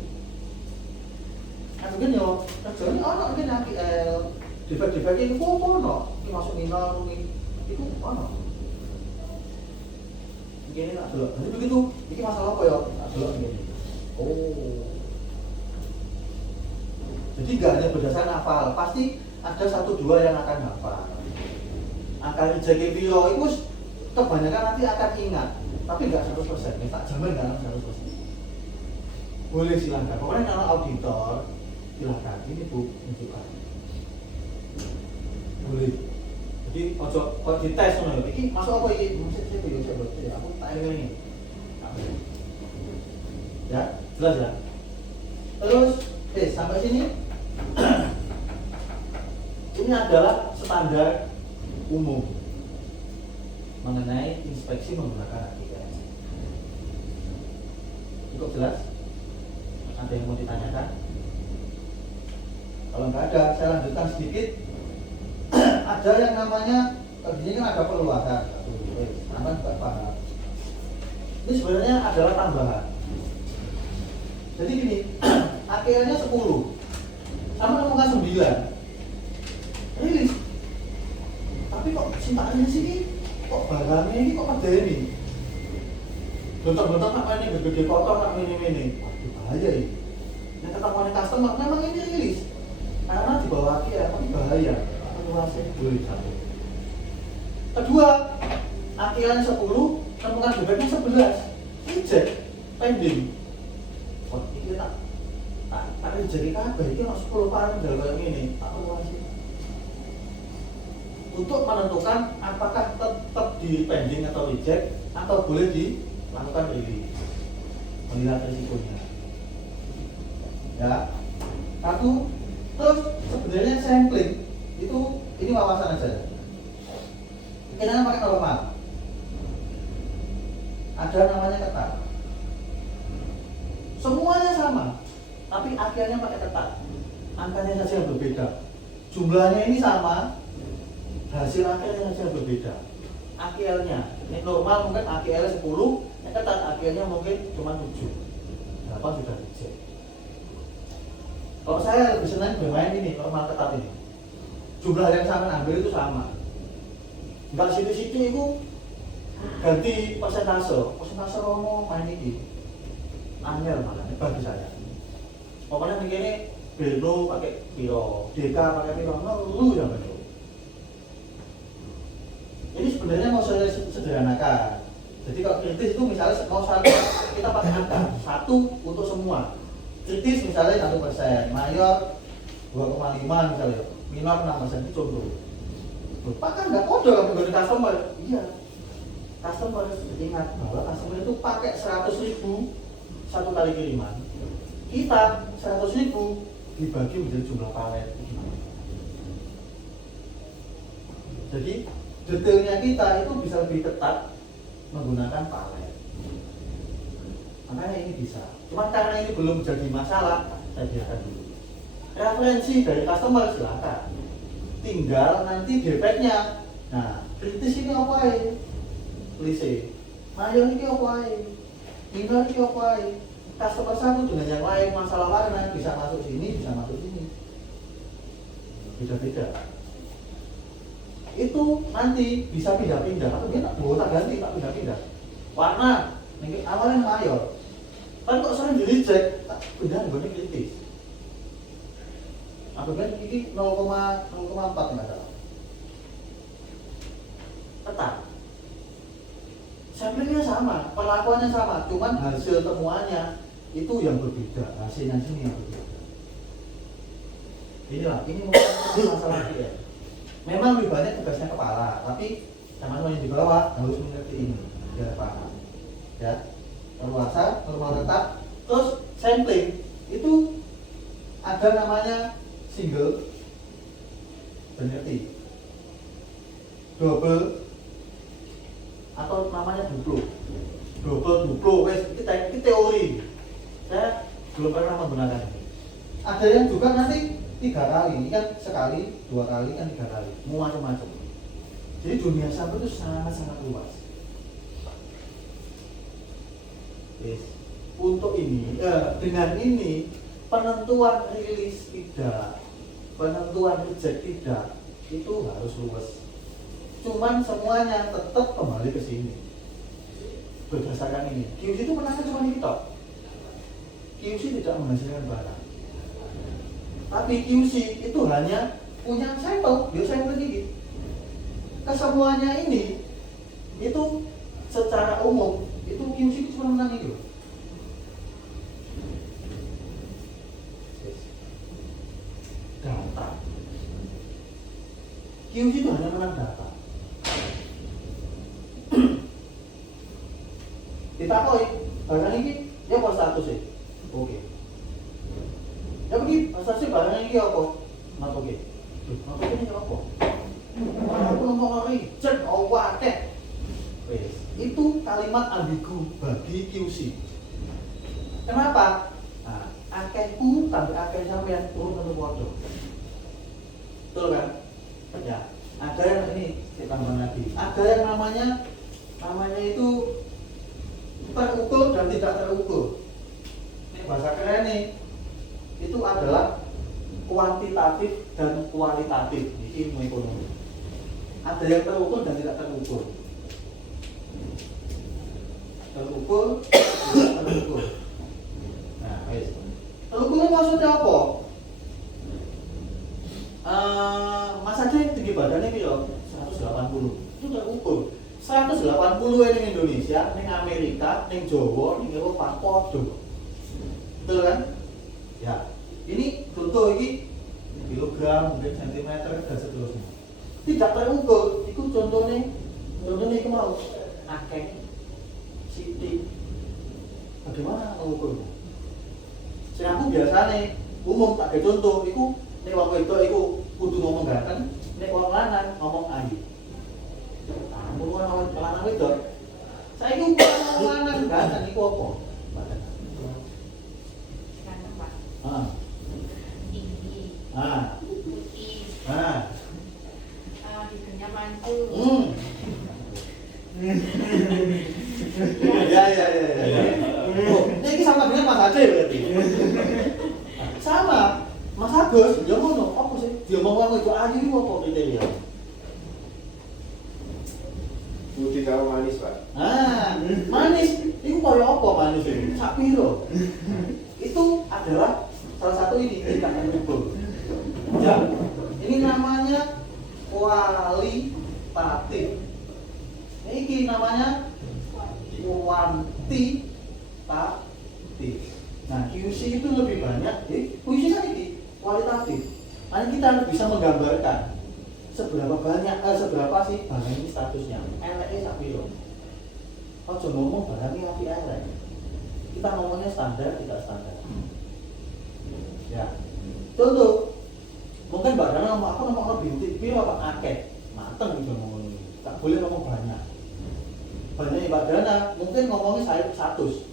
Nah, begini yo, kerjanya orang mungkin AQL, defek-defek ini kok no? Ini masuk minor, ini itu mana? Begini nak dulu. Nanti begitu, ini masalah apa ya? Nak dulu begini. Oh. Jadi nggak hanya berdasarkan hafal, pasti ada 1-2 yang akan hafal. Akan dijaga biro itu kebanyakan nanti akan ingat, tapi nggak 100%. Ya, tak jamin nggak 100%. Boleh silahkan. Pokoknya kalau auditor silahkan. Ini Bu, tunjukkan. Boleh. Jadi ojo dites semua. Ini masuk apa ini? Saya aku tak ini. Ya, jelas ya. Terus, sampai sini. Ini adalah standar umum mengenai inspeksi menggunakan AQL. Cukup jelas? Ada yang mau ditanyakan? Kalau nggak ada, saya lanjutkan sedikit. Ada yang namanya, ini kan ada perluasan. Aman juga paham. Ini sebenarnya adalah tambahan. Jadi gini, AQL-nya 10, sama nemukan 9. Rilis. Tapi kok cintaannya sini, kok barangnya ini kok pada ini? Bentar-bentar nak main gede-gede kotor, nak mini-mini. Waduh, bahaya ini. Yang ketemu customer, memang ini rilis. Karena di bawah AQL, tapi bahaya. Luasnya boleh jatuh. Kedua, AQL-nya 10, nemukan defeknya 11. Reject, pending. Wah, ini tak reject kabeh, ini 10 panel kayak gini. Tak luasnya. Untuk menentukan apakah tetap di pending atau reject atau boleh dilakukan release, melihat risikonya. Ya, satu. Terus sebenarnya sampling itu ini wawasan aja. Kita pakai normal. Ada namanya ketat. Semuanya sama, tapi akhirnya pakai ketat. Angkanya saja yang berbeda. Jumlahnya ini sama. Hasil akhirnya saja berbeda. AQL-nya, ini normal mungkin AQL 10, yang ketat AQL-nya mungkin cuma 7. 8 sudah reject. Kalau saya lebih senang bermain ini, normal ketat ini. Jumlah yang sama ambil itu sama. Enggak situ-situ itu ganti persentase romo main ini. Angel malah, ini bagi saya. Pokoknya begini, Beno pakai piro, DK pakai piro, lu yang betul. Ini sebenarnya mau saya sederhanakan. Jadi kalau kritis itu misalnya mau satu, kita pakai angka 1 untuk semua. Kritis misalnya 1%, mayor 2,5 misalnya, minor 6% itu contoh. Loh, Pak kan nggak kode kalau dengan customer. Iya. Customer ingat bahwa customer itu pakai 100.000 satu kali kiriman. Kita 100.000 dibagi menjadi jumlah palet. Jadi detailnya kita itu bisa lebih ketat menggunakan palet. Makanya ini bisa. Cuma karena ini belum jadi masalah, saya biarkan dulu. Referensi dari customer silakan. Tinggal nanti defeknya. Nah, kritis ini apa ya? Klise. Mayor ini apa ya? Minor ini apa ya? Customer satu dengan yang lain masalah warna bisa masuk sini, bisa masuk sini. Beda-beda. Itu nanti bisa pindah-pindah. Atau dia tak boleh tak ganti, tak pindah-pindah. Warna, ini awalnya mayor. Kan kok sering di reject, pindah begini kritis. Aku kan ini 0,4 nggak salah. Tetap. Samplingnya sama, perlakuannya sama, cuman hasil temuannya itu yang berbeda, hasilnya sini yang berbeda. Inilah, ini mungkin masalah dia. Memang lebih banyak tugasnya kepala, tapi teman-teman yang di bawah harus mengerti ini, biar paham. Ya, perluasan, normal tetap, terus sampling itu ada namanya single, mengerti, double, atau namanya duplo, wes itu teori. Saya belum pernah menggunakan ini. Ada yang juga nanti 3 kali, ini kan sekali, 2 kali kan 3 kali, macam-macam. Jadi dunia sampel itu sangat-sangat luas. Yes. Untuk ini, dengan ini penentuan rilis tidak, penentuan reject tidak, itu harus luas. Cuman semuanya tetap kembali ke sini. Berdasarkan ini, QC itu menangnya cuma ini tok. QC tidak menghasilkan barang. Tapi QC itu hanya punya sampel, dia sampel gigi. Kesemuanya ini itu secara umum itu QC itu cuma menang itu. Data. QC itu hanya menang data. Ditakoi, barang ini ya apa status sih? Oke. Ya begini, status barang ini apa? Not oke. Not oke ini apa? Aku ngomong reject, wake. Wes, itu kalimat ambigu bagi QC. Kenapa? Nah, akehku tapi akeh sampean turun tentu bodoh. Betul kan? Ya, ada yang ini kita tambah lagi. Ada yang namanya itu terukur dan tidak terukur. Ini bahasa keren nih. Itu adalah kuantitatif dan kualitatif di ilmu ekonomi. Ada yang terukur dan tidak terukur. Terukur, tidak terukur. Nah, guys. Terukur maksudnya apa? Mas Ade tinggi badannya piro? 180. Itu terukur. 180 ning Indonesia, ning Amerika, ning Jawa, ning Eropa podo. Betul kan? Ya. Ini contoh ini kilogram, mungkin sentimeter dan seterusnya. Tidak terukur. Itu contohnya itu mau akeh sithik. Bagaimana mengukurnya? Sing aku biasane umum tak ada contoh iku nek wong wedok iku kudu ngomong ganteng, nek wong lanang ngomong ayu. Ngomong lanang wedok. Saiki ngomong lanang ganteng iku apa? Ganteng, Pak. Tinggi. Putih. Bibirnya mancung. Ya. Oh, ini sama dengan Mas Ade berarti. Sama. Mas Agus, ya ngono, apa sih? Dia ngomong itu ayu itu apa kriteria? Putih karo manis, Pak. Manis. Itu kaya apa manis itu? Sak piro? Itu adalah salah satu ini tidak terukur. Ya. Ini namanya kualitatif. Ini namanya kuantitatif. Nah, QC itu lebih banyak, QC kan ini kualitatif. Makanya kita harus bisa menggambarkan seberapa banyak, seberapa sih barang ini statusnya. Eleknya sak piro. Ojo ngomong barang ini api elek. Kita ngomongnya standar, tidak standar. Ya, contoh, mungkin barang aku ngomong bintik, piro apa akeh, mateng gitu ngomong ini. Tak boleh ngomong banyak. Banyak Mbak Dana, mungkin ngomongnya saya 100.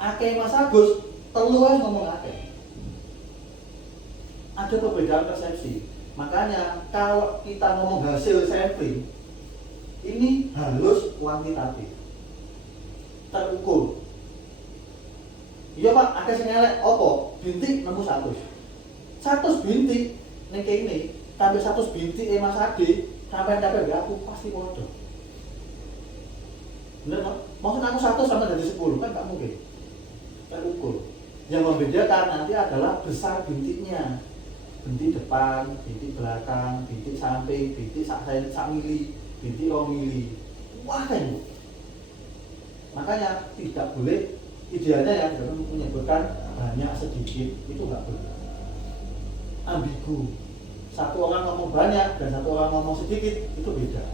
Akeh Mas Agus, telu ae ngomong akeh. Ada perbedaan persepsi. Makanya kalau kita ngomong hasil sampling, ini harus kuantitatif, terukur. Iya Pak, akeh sing elek opo? Bintik nemu 100. 100 bintik ning kene, tambah 100 bintik Mas Ade, sampai aku pasti padha. Bener kan? Maksud aku 100 sama dari 10 kan nggak mungkin. Terukur. Yang membedakan nanti adalah besar bintiknya. Bintik depan, bintik belakang, bintik samping, bintik sak mili, bintik 2 mili. Wah kan Bu. Makanya tidak boleh, idealnya ya jangan menyebutkan banyak sedikit, itu nggak boleh. Ambigu. Satu orang ngomong banyak dan satu orang ngomong sedikit itu beda.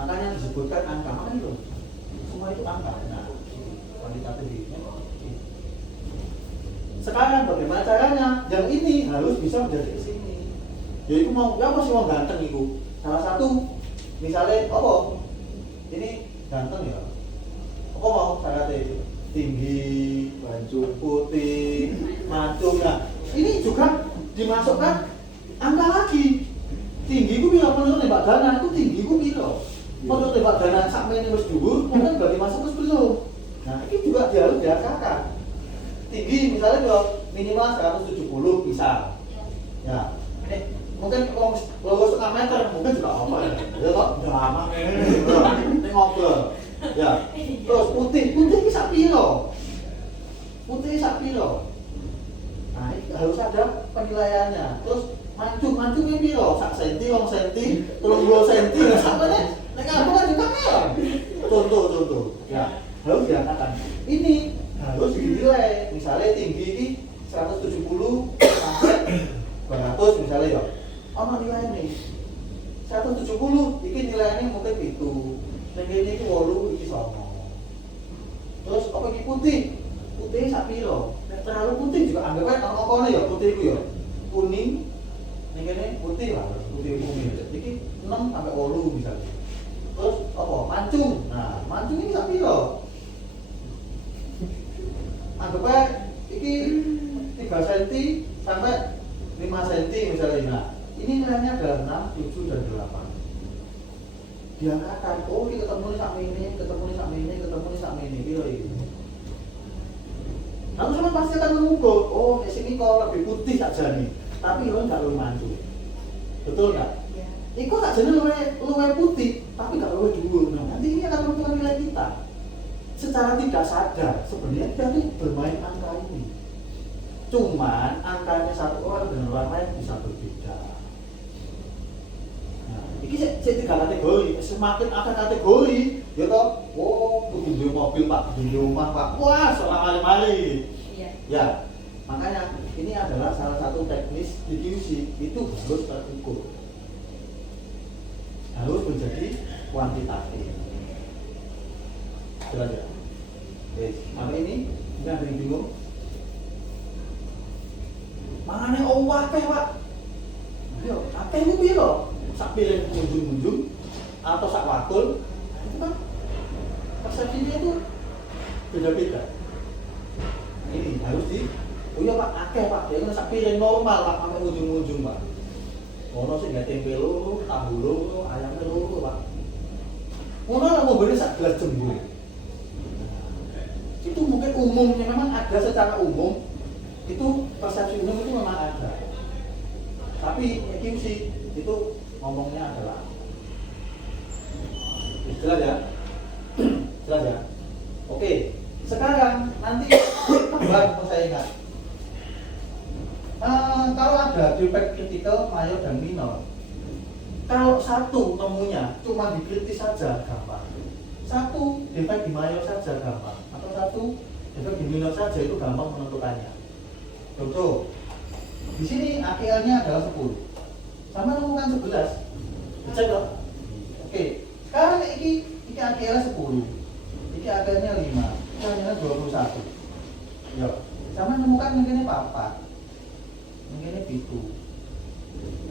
Makanya disebutkan angka, makanya itu semua itu angka. Nah, kualitatif ini. Sekarang bagaimana caranya? Yang ini harus bisa menjadi ke sini. Yaitu mau, ya masih mau ganteng itu. Salah satu, misalnya, apa? Ini ganteng ya. Apa mau syaratnya itu? Tinggi, baju putih, mancung. Nah, ini juga dimasukkan angka lagi. Tinggi ku piro menurut Mbak Dana? Aku tinggi ku piro? Menurut Mbak Dana sakmene wis dhuwur, mungkin bagi masuk wis belum. Nah, ini juga harus diangkakan. Tinggi misalnya kalau minimal 170 bisa. Ya. Mungkin kalau setengah meter mungkin juga apa ya? Ya toh, udah lama ini ngobrol. Ya. Terus putih sak piro? Putih sak piro? Nah, ini harus ada penilaiannya. Terus mancungnya piro? Sak senti, 2 senti, 30 senti, nah sampai nek aku kan juga kan. Contoh. Ya, harus diangkat. Ini harus dinilai, misalnya tinggi ini 170 sampai 200 misalnya ya. Ono nilai nih 170, ini nilainya mungkin itu. Ning kene iki 8, iki 9. Terus apa iki putih sak piro? Nek terlalu putih juga anggap ae angka-angkane ya putih iku ya. Kuning ning kene putih lah, putih kuning. Iki 6 sampai 8 misalnya. Terus apa? Mancung. Nah, mancung ini sak piro? Anggap aja ini 3 cm sampai 5 cm misalnya. Nah, ini nilainya adalah 6, 7, dan 8. Diangkatkan, oh ini ketemu sak ini, kira ini. Lalu sama pasti akan mengukur, oh di sini kok lebih putih saja nih, tapi lo nggak lebih mancung. Betul nggak? Ya. Iku saja nih luwe putih, tapi nggak luwe dulu. Nah, nanti ini akan menentukan nilai kita. Secara tidak sadar sebenarnya kita tuh bermain angka ini. Cuman angkanya satu orang dengan orang lain bisa berbeda. Nah, ini saya 3 kategori. Semakin ada kategori, ya toh, oh, kudu mobil Pak, kudu rumah Pak, wah seorang mari. Iya. Ya, makanya ini adalah salah satu teknis di QC itu harus terukur, harus menjadi kuantitatif. Jelas ya? Apa ini? Ini ada yang bingung? Mana akeh Pak? Ayo, akeh itu piro? Sak piring munjung-munjung atau sak wakul? Itu kan persepsinya itu beda-beda. Ini harus oh iya Pak, akeh Pak. Ya kan sak piring normal Pak, sampai munjung-munjung Pak. Ono sing gak tempe loro, tahu loro, ayam loro Pak. Ono lah mau beli sak gelas jembul. Itu mungkin umumnya memang ada secara umum, itu persepsi umum itu memang ada. Tapi QC itu ngomongnya adalah jelas ya? Jelas ya? Oke, sekarang nanti tambah mau saya ingat. Kalau ada defect kritikal, mayor dan minor, kalau satu nemunya cuma dikritis saja gampang, satu defect di mayor saja gampang, atau satu defect di minor saja itu gampang menentukannya. Contoh, Di sini AKL-nya adalah 10. Sama menemukan 11. Dicek loh. Oke. Sekarang ini AKL-nya 10. Ini AKL-nya 5. Ini hanya 21. Ya. Sama menemukan mungkinnya papat. Mungkinnya pitu.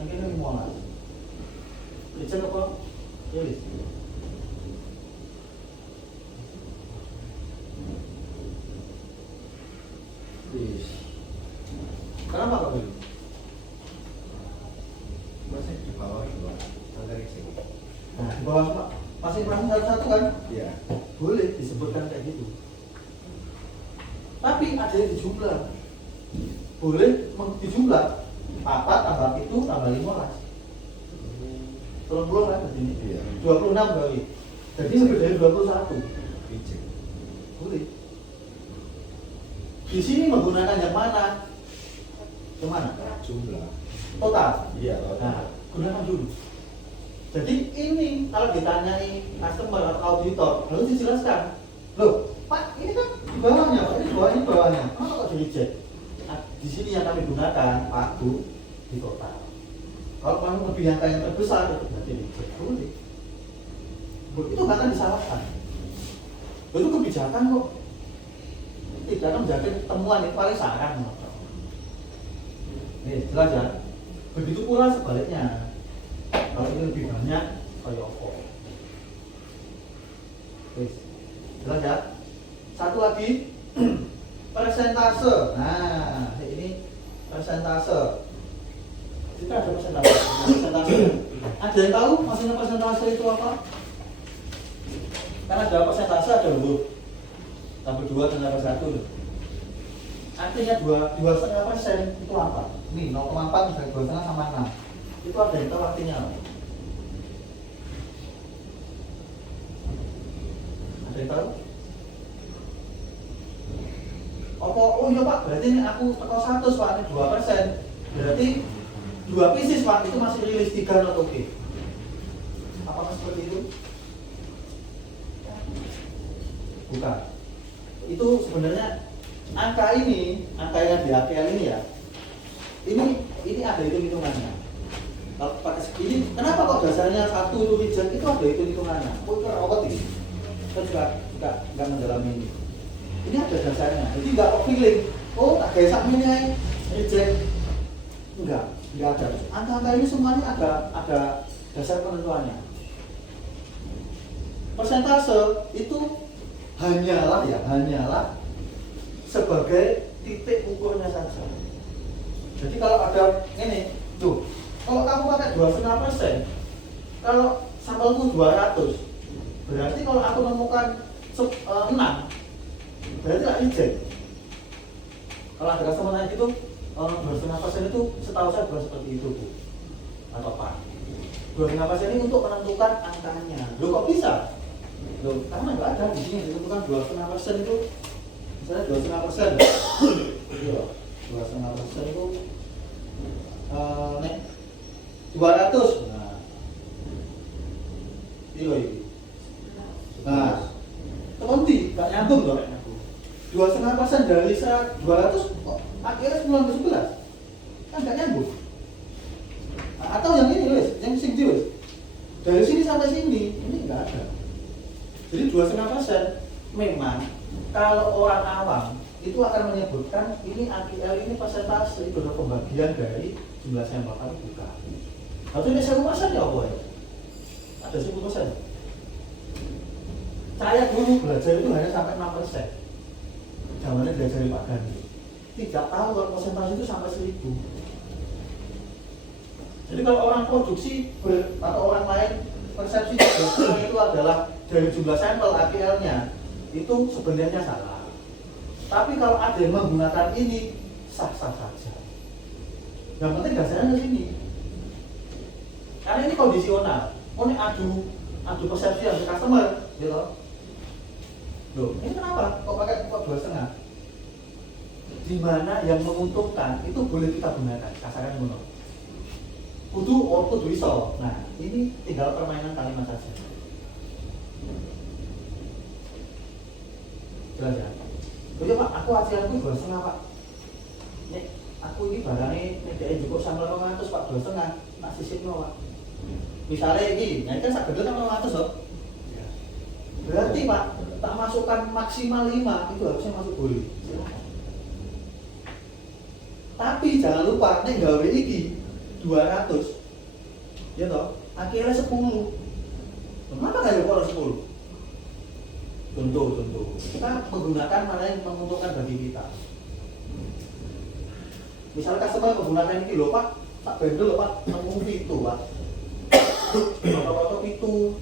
Mungkinnya 15. Dicek apa? Tulis. Kenapa kok dulu? Masih di bawah dua. Angka sini. Nah, di bawah masing-masing satu-satu kan? Iya. Boleh disebutkan kayak gitu. Tapi ada yang dijumlah. Boleh dijumlah. 4 tambah itu tambah 15. 30 kan di sini. Iya. 26 kali. Jadi lebih dari 21. Ijek. Boleh. Di sini menggunakan yang mana? Yang mana? Jumlah. Total. Iya. Nah, gunakan dulu. Jadi ini kalau ditanyai customer atau auditor harus dijelaskan. Loh, Pak, ini kan di bawahnya, Pak, ini bawahnya. Kenapa kok di reject? Nah, di sini yang kami gunakan, Pak, Bu, di total. Kalau kamu lebih angka yang terbesar, itu berarti reject. Boleh. Itu bahkan disalahkan. Itu kebijakan kok. Tidak akan menjaga temuan itu paling saran. Nih, jelas ya. Begitu pula sebaliknya. Kalau ini lebih banyak, kayak apa? Wis. Jelas ya. Satu lagi persentase. Nah, ini persentase. Kita ada persentase. Ada yang tahu maksudnya persentase itu apa? Karena ada persentase ada huruf tambah 2 tambah 1. Artinya 2,5% itu apa? Ini 0,4 misalnya 2,5 sama 6. Itu ada yang tahu artinya apa? Ada yang tahu? Oh iya Pak, berarti ini aku teko 100 Pak, ini 2%. Berarti 2 pieces Pak, itu masih rilis 3 not oke. Apakah seperti itu? Bukan. Itu sebenarnya angka yang di AKL ini ya, ini ada hitung-hitungannya. Kalau pakai ini, kenapa kok dasarnya 1 itu reject, itu ada hitung-hitungannya. Oh itu robot ini. Kita juga nggak mendalami ini. Ini ada dasarnya, jadi nggak kok feeling. Oh tak kayak sak ini reject. Enggak ada. Angka-angka ini semuanya ada dasar penentuannya. Persentase itu hanyalah sebagai titik ukurnya saja. Jadi kalau ada ini, tuh, kalau kamu pakai 2,5%, kalau sampelku 200, berarti kalau aku nemukan 6, berarti tak reject. Kalau ada customer naik itu 2,5% itu setahu saya bukan seperti itu Bu, atau Pak. 2,5% ini untuk menentukan angkanya. Loh kok bisa? Loh, karena nggak ada di sini ditentukan 2,5% itu, misalnya 2,5%. Iya, 2,5% itu nek 200. Nah, iya ini. Nah, teman-teman nggak nyambung loh. 2,5% dari 200 kok akhirnya 9 ke 11 kan nggak nyambung. Nah, atau yang ini wes, yang sing wes dari sini sampai sini ini nggak ada. Jadi 2,5% memang kalau orang awam itu akan menyebutkan ini AKL ini persentase itu adalah pembagian dari jumlah sampel tapi bukan. Atau ini 10% ya apa ya? Ada 10%. Saya dulu belajar itu hanya sampai 6%. Zamannya belajar Pak Gandhi. Tidak tahu kalau persentase itu sampai 1000. Jadi kalau orang produksi atau orang lain persepsi itu adalah dari jumlah sampel AKL-nya itu sebenarnya salah. Tapi kalau ada yang menggunakan ini sah-sah saja. Yang penting dasarnya di sini. Karena ini kondisional. Oh ini adu persepsi yang customer, gitu. Loh, ini kenapa? Kok pakai kok 2,5? Di mana yang menguntungkan itu boleh kita gunakan, kasarnya ngono. Kudu iso. Nah, ini tinggal permainan kalimat saja. Jelas ya? Oh iya Pak, aku hasilku 2,5 Pak. Nek aku ini barangnya nyediain cukup sampai 200 Pak, 2,5 nak sisipno Pak. Misalnya ini, nah kan sak gendel kan 200 loh. Berarti Pak, tak masukkan maksimal 5 itu harusnya masuk boleh. Tapi jangan lupa nek gawe iki 200. Ya toh, akhirnya 10. Kenapa nggak ya 10? Contoh, kita menggunakan mana yang menguntungkan bagi kita. Misalnya customer menggunakan ini loh Pak, tak bendel loh Pak, nemu itu Pak. Foto-foto itu.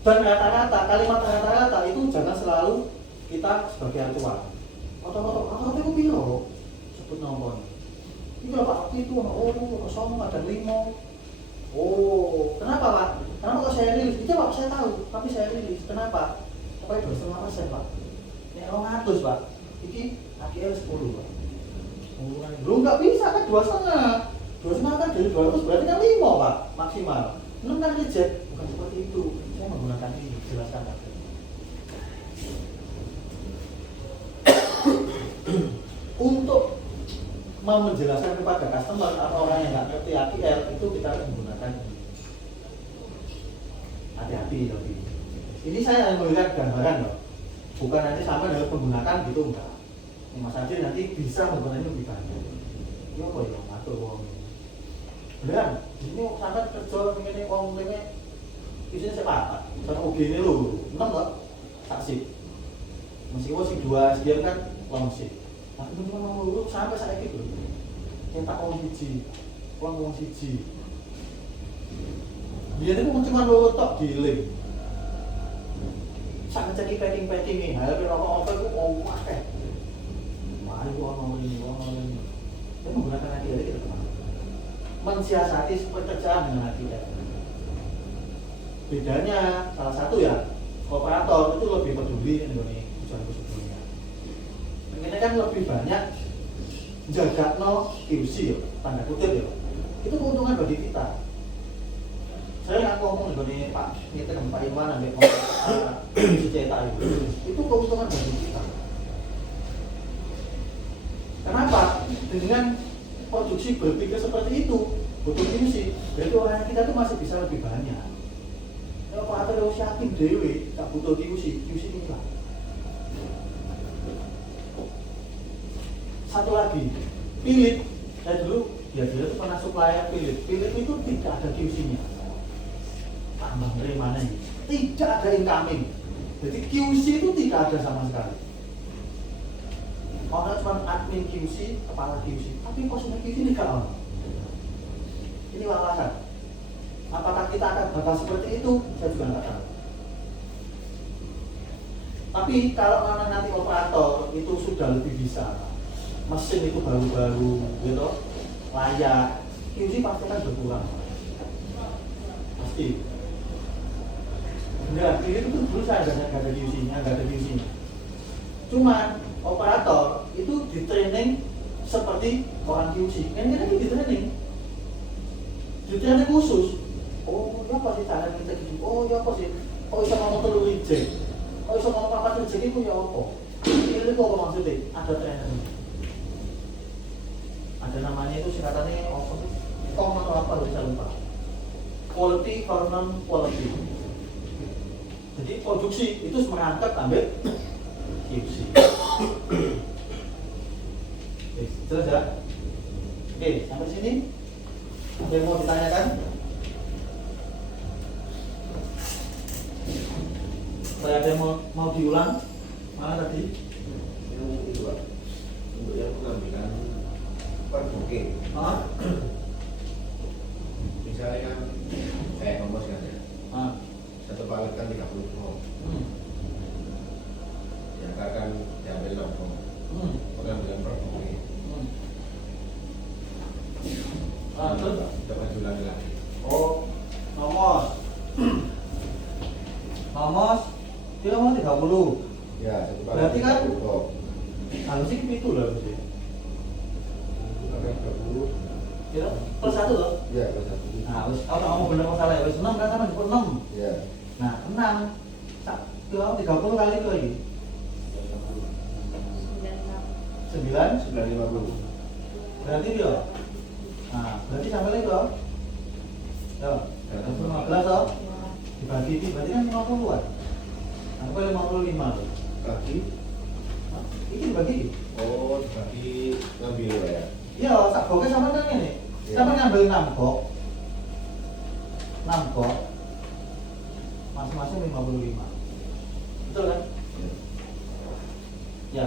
Dan rata-rata, kalimat rata-rata itu jangan selalu kita sebagai acuan. Foto-foto itu piro? Sebut nombor. Ini loh Pak, itu kosong ada 5. Oh, kenapa Pak? Kenapa kok saya rilis? Itu Pak, saya tahu, tapi saya rilis. Kenapa? Supaya 2,5% Pak. Ini 200 Pak. Ini akhirnya 10 Pak. Belum nggak bisa kan 2,5. 2,5 kan dari 200 berarti kan 5 Pak maksimal. 6 kan reject. Bukan seperti itu. Saya menggunakan ini, jelaskan Pak. Untuk mau menjelaskan kepada customer atau orang yang nggak ngerti APL itu kita harus menggunakan hati-hati tapi ini saya memberikan gambaran loh, bukan nanti sampai dalam menggunakan gitu enggak. Mas Adil nanti bisa menggunakannya lebih banyak. Ini apa ya ngatur uang beneran ini sampai kerja ini uang ini isinya sepakat sama UG ini loh 6 loh saksi meskipun si 2 sekian kan langsung tapi cuma mau sampai saya gitu kita uang siji uang siji dia itu cuma lo tok di link sangat jadi packing nih hal apa itu oh akeh mari uang ini saya menggunakan hati dari kita teman mensiasati pekerjaan dengan hati bedanya salah satu ya operator itu lebih peduli dengan tujuan sebelumnya ini kan lebih banyak jaga no QC ya, tanda kutip ya itu keuntungan bagi kita. Saya nggak ngomong dengan Pak kita dengan Pak Iwan ambil ngomong cetak itu keuntungan bagi kita. Kenapa? Dengan produksi berpikir seperti itu butuh QC, jadi orang kita tuh masih bisa lebih banyak. Kalau Pak Atta harus yakin dewe tak butuh QC ini lah. Satu lagi, Philip, saya dulu dia itu pernah supplier Philip itu tidak ada QC-nya. Tambah dari mana ini? Tidak ada incoming. Jadi QC itu tidak ada sama sekali. Orang cuma admin QC, kepala QC, tapi posisinya QC ini tidak ada. Ini wawasan. Apakah kita akan bakal seperti itu? Saya juga nggak tahu. Tapi kalau nanti operator itu sudah lebih bisa, mesin itu baru-baru, gitu, layak, QC pasti kan berkurang, pasti. Enggak, itu dulu saya nggak ada QC-nya, Cuman operator itu di training seperti orang QC, kan kita di training khusus. Oh, ya pasti cara kita gitu. Oh, ya pasti. Oh, bisa ngomong telur reject. Oh, bisa ngomong apa reject itu ya apa? Ini kok maksudnya ada training. Ada namanya itu singkatannya apa? Kom atau apa bisa lupa. Quality for non quality. Jadi produksi itu merangkap ambil QC. Jelas ya? Oke, sampai sini. Ada yang mau ditanyakan? Saya ada yang mau diulang? Mana tadi? Yang itu Pak, untuk yang pengambilan per booking. Misalnya kan kayak kompos kan ya, satu palet kan 30 kilo. Ya akan diambil 6 kilo. Pengambilan per booking. Terus? Dapat ulangi lagi. Oh, nomos dia mau 30. Ya, satu palet. Berarti kan 30 kilo. harusnya itu lah berarti. Pakai 30. Kira per satu loh. Ya, per satu. Nah, wis kamu bener masalah ya wis 6 kan sama disebut 6. Ya. Nah, 6 kilo 30 kali itu lagi. 9,5. 9 950. Berarti dia. Nah, berarti sampai lagi toh. Yo, 15 toh. Dibagi ini berarti kan 50-an. Aku 55 tuh. Kaki. Nah, ini dibagi. Oh, dibagi ngambil ya. Iya, sak boke sama kan ini. Sama ngambil 6 bok. 6 bok. Masing-masing 55. Betul kan? Ya.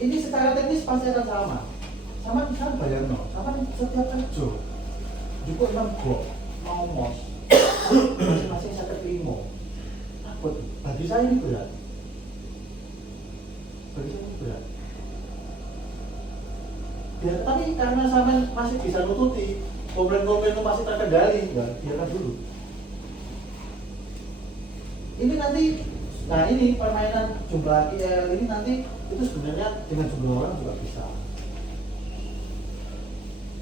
Ini secara teknis pasti akan sama. Sama kan bayang no. Sama setiap kerja. Juga 6 bok. Mau mos. Masing-masing 55. Takut. Bagi saya ini berat. Bagi saya ini berat. Ya, tapi karena sama masih bisa nututi, komplain-komplain itu masih terkendali, ya biarkan dulu. Ini nanti, nah ini permainan jumlah IL ini nanti itu sebenarnya dengan jumlah orang juga bisa.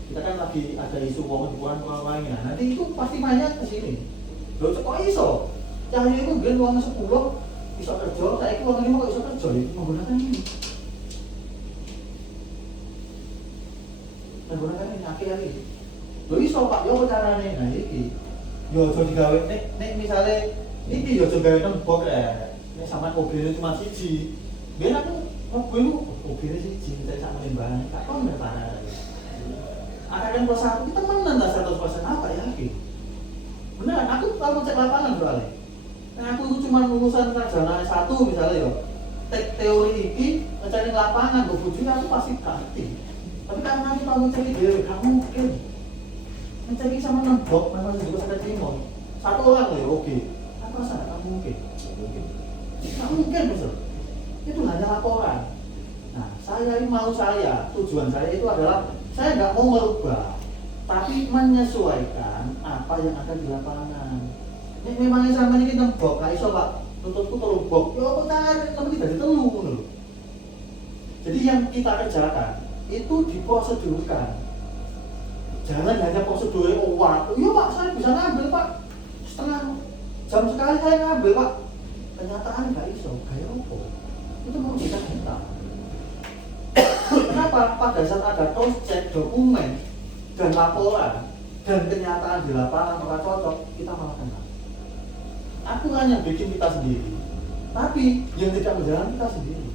Kita kan lagi ada isu uang-uang lainnya, nanti itu pasti mainnya ke sini. Loh, kok iso? Cahaya itu gen uang 10, iso kerja, saya itu uang 5 kok iso kerja, itu menggunakan ini. Menggunakan ini aki-aki. Lho iso Pak, yo apa carane? Nah iki. Yo aja digawe nek misale iki yo aja gawe nembok rek. Nek sampean mobilnya cuma siji. Biar aku mobil mobilnya siji, saya sak menimbangan. Tak kon parah. Akan kelas 1 kita temenan lah 100% apa ya iki. Bener, aku kalau cek lapangan soalnya. Nah aku cuma lulusan sarjana S1 misalnya yo. Teori iki ngecari lapangan, bujune aku pasti ganti. Tapi karena kita mencari diri, gak mungkin mencari sama nembok, memang juga sampai timur. Satu orang ya oke. Apa rasa gak mungkin? Gak mungkin betul. Itu hanya laporan. Nah, saya ini mau tujuan saya itu adalah saya nggak mau merubah, tapi menyesuaikan apa yang ada di lapangan. Ini memangnya sama ini nembok, gak iso Pak. Tutupku terubok, ya apa cara, tapi tidak ditelu. Jadi yang kita kerjakan itu diprosedurkan. Jangan hanya prosedur waktu. Iya Pak, saya bisa ngambil Pak. Setengah jam sekali saya ngambil Pak. Kenyataan nggak iso, kayak apa? Itu merugikan kita. Kenapa? Pada saat ada cross check dokumen dan laporan dan kenyataan di lapangan apakah cocok, kita malah kena. Aturannya bikin kita sendiri, tapi yang tidak berjalan kita sendiri.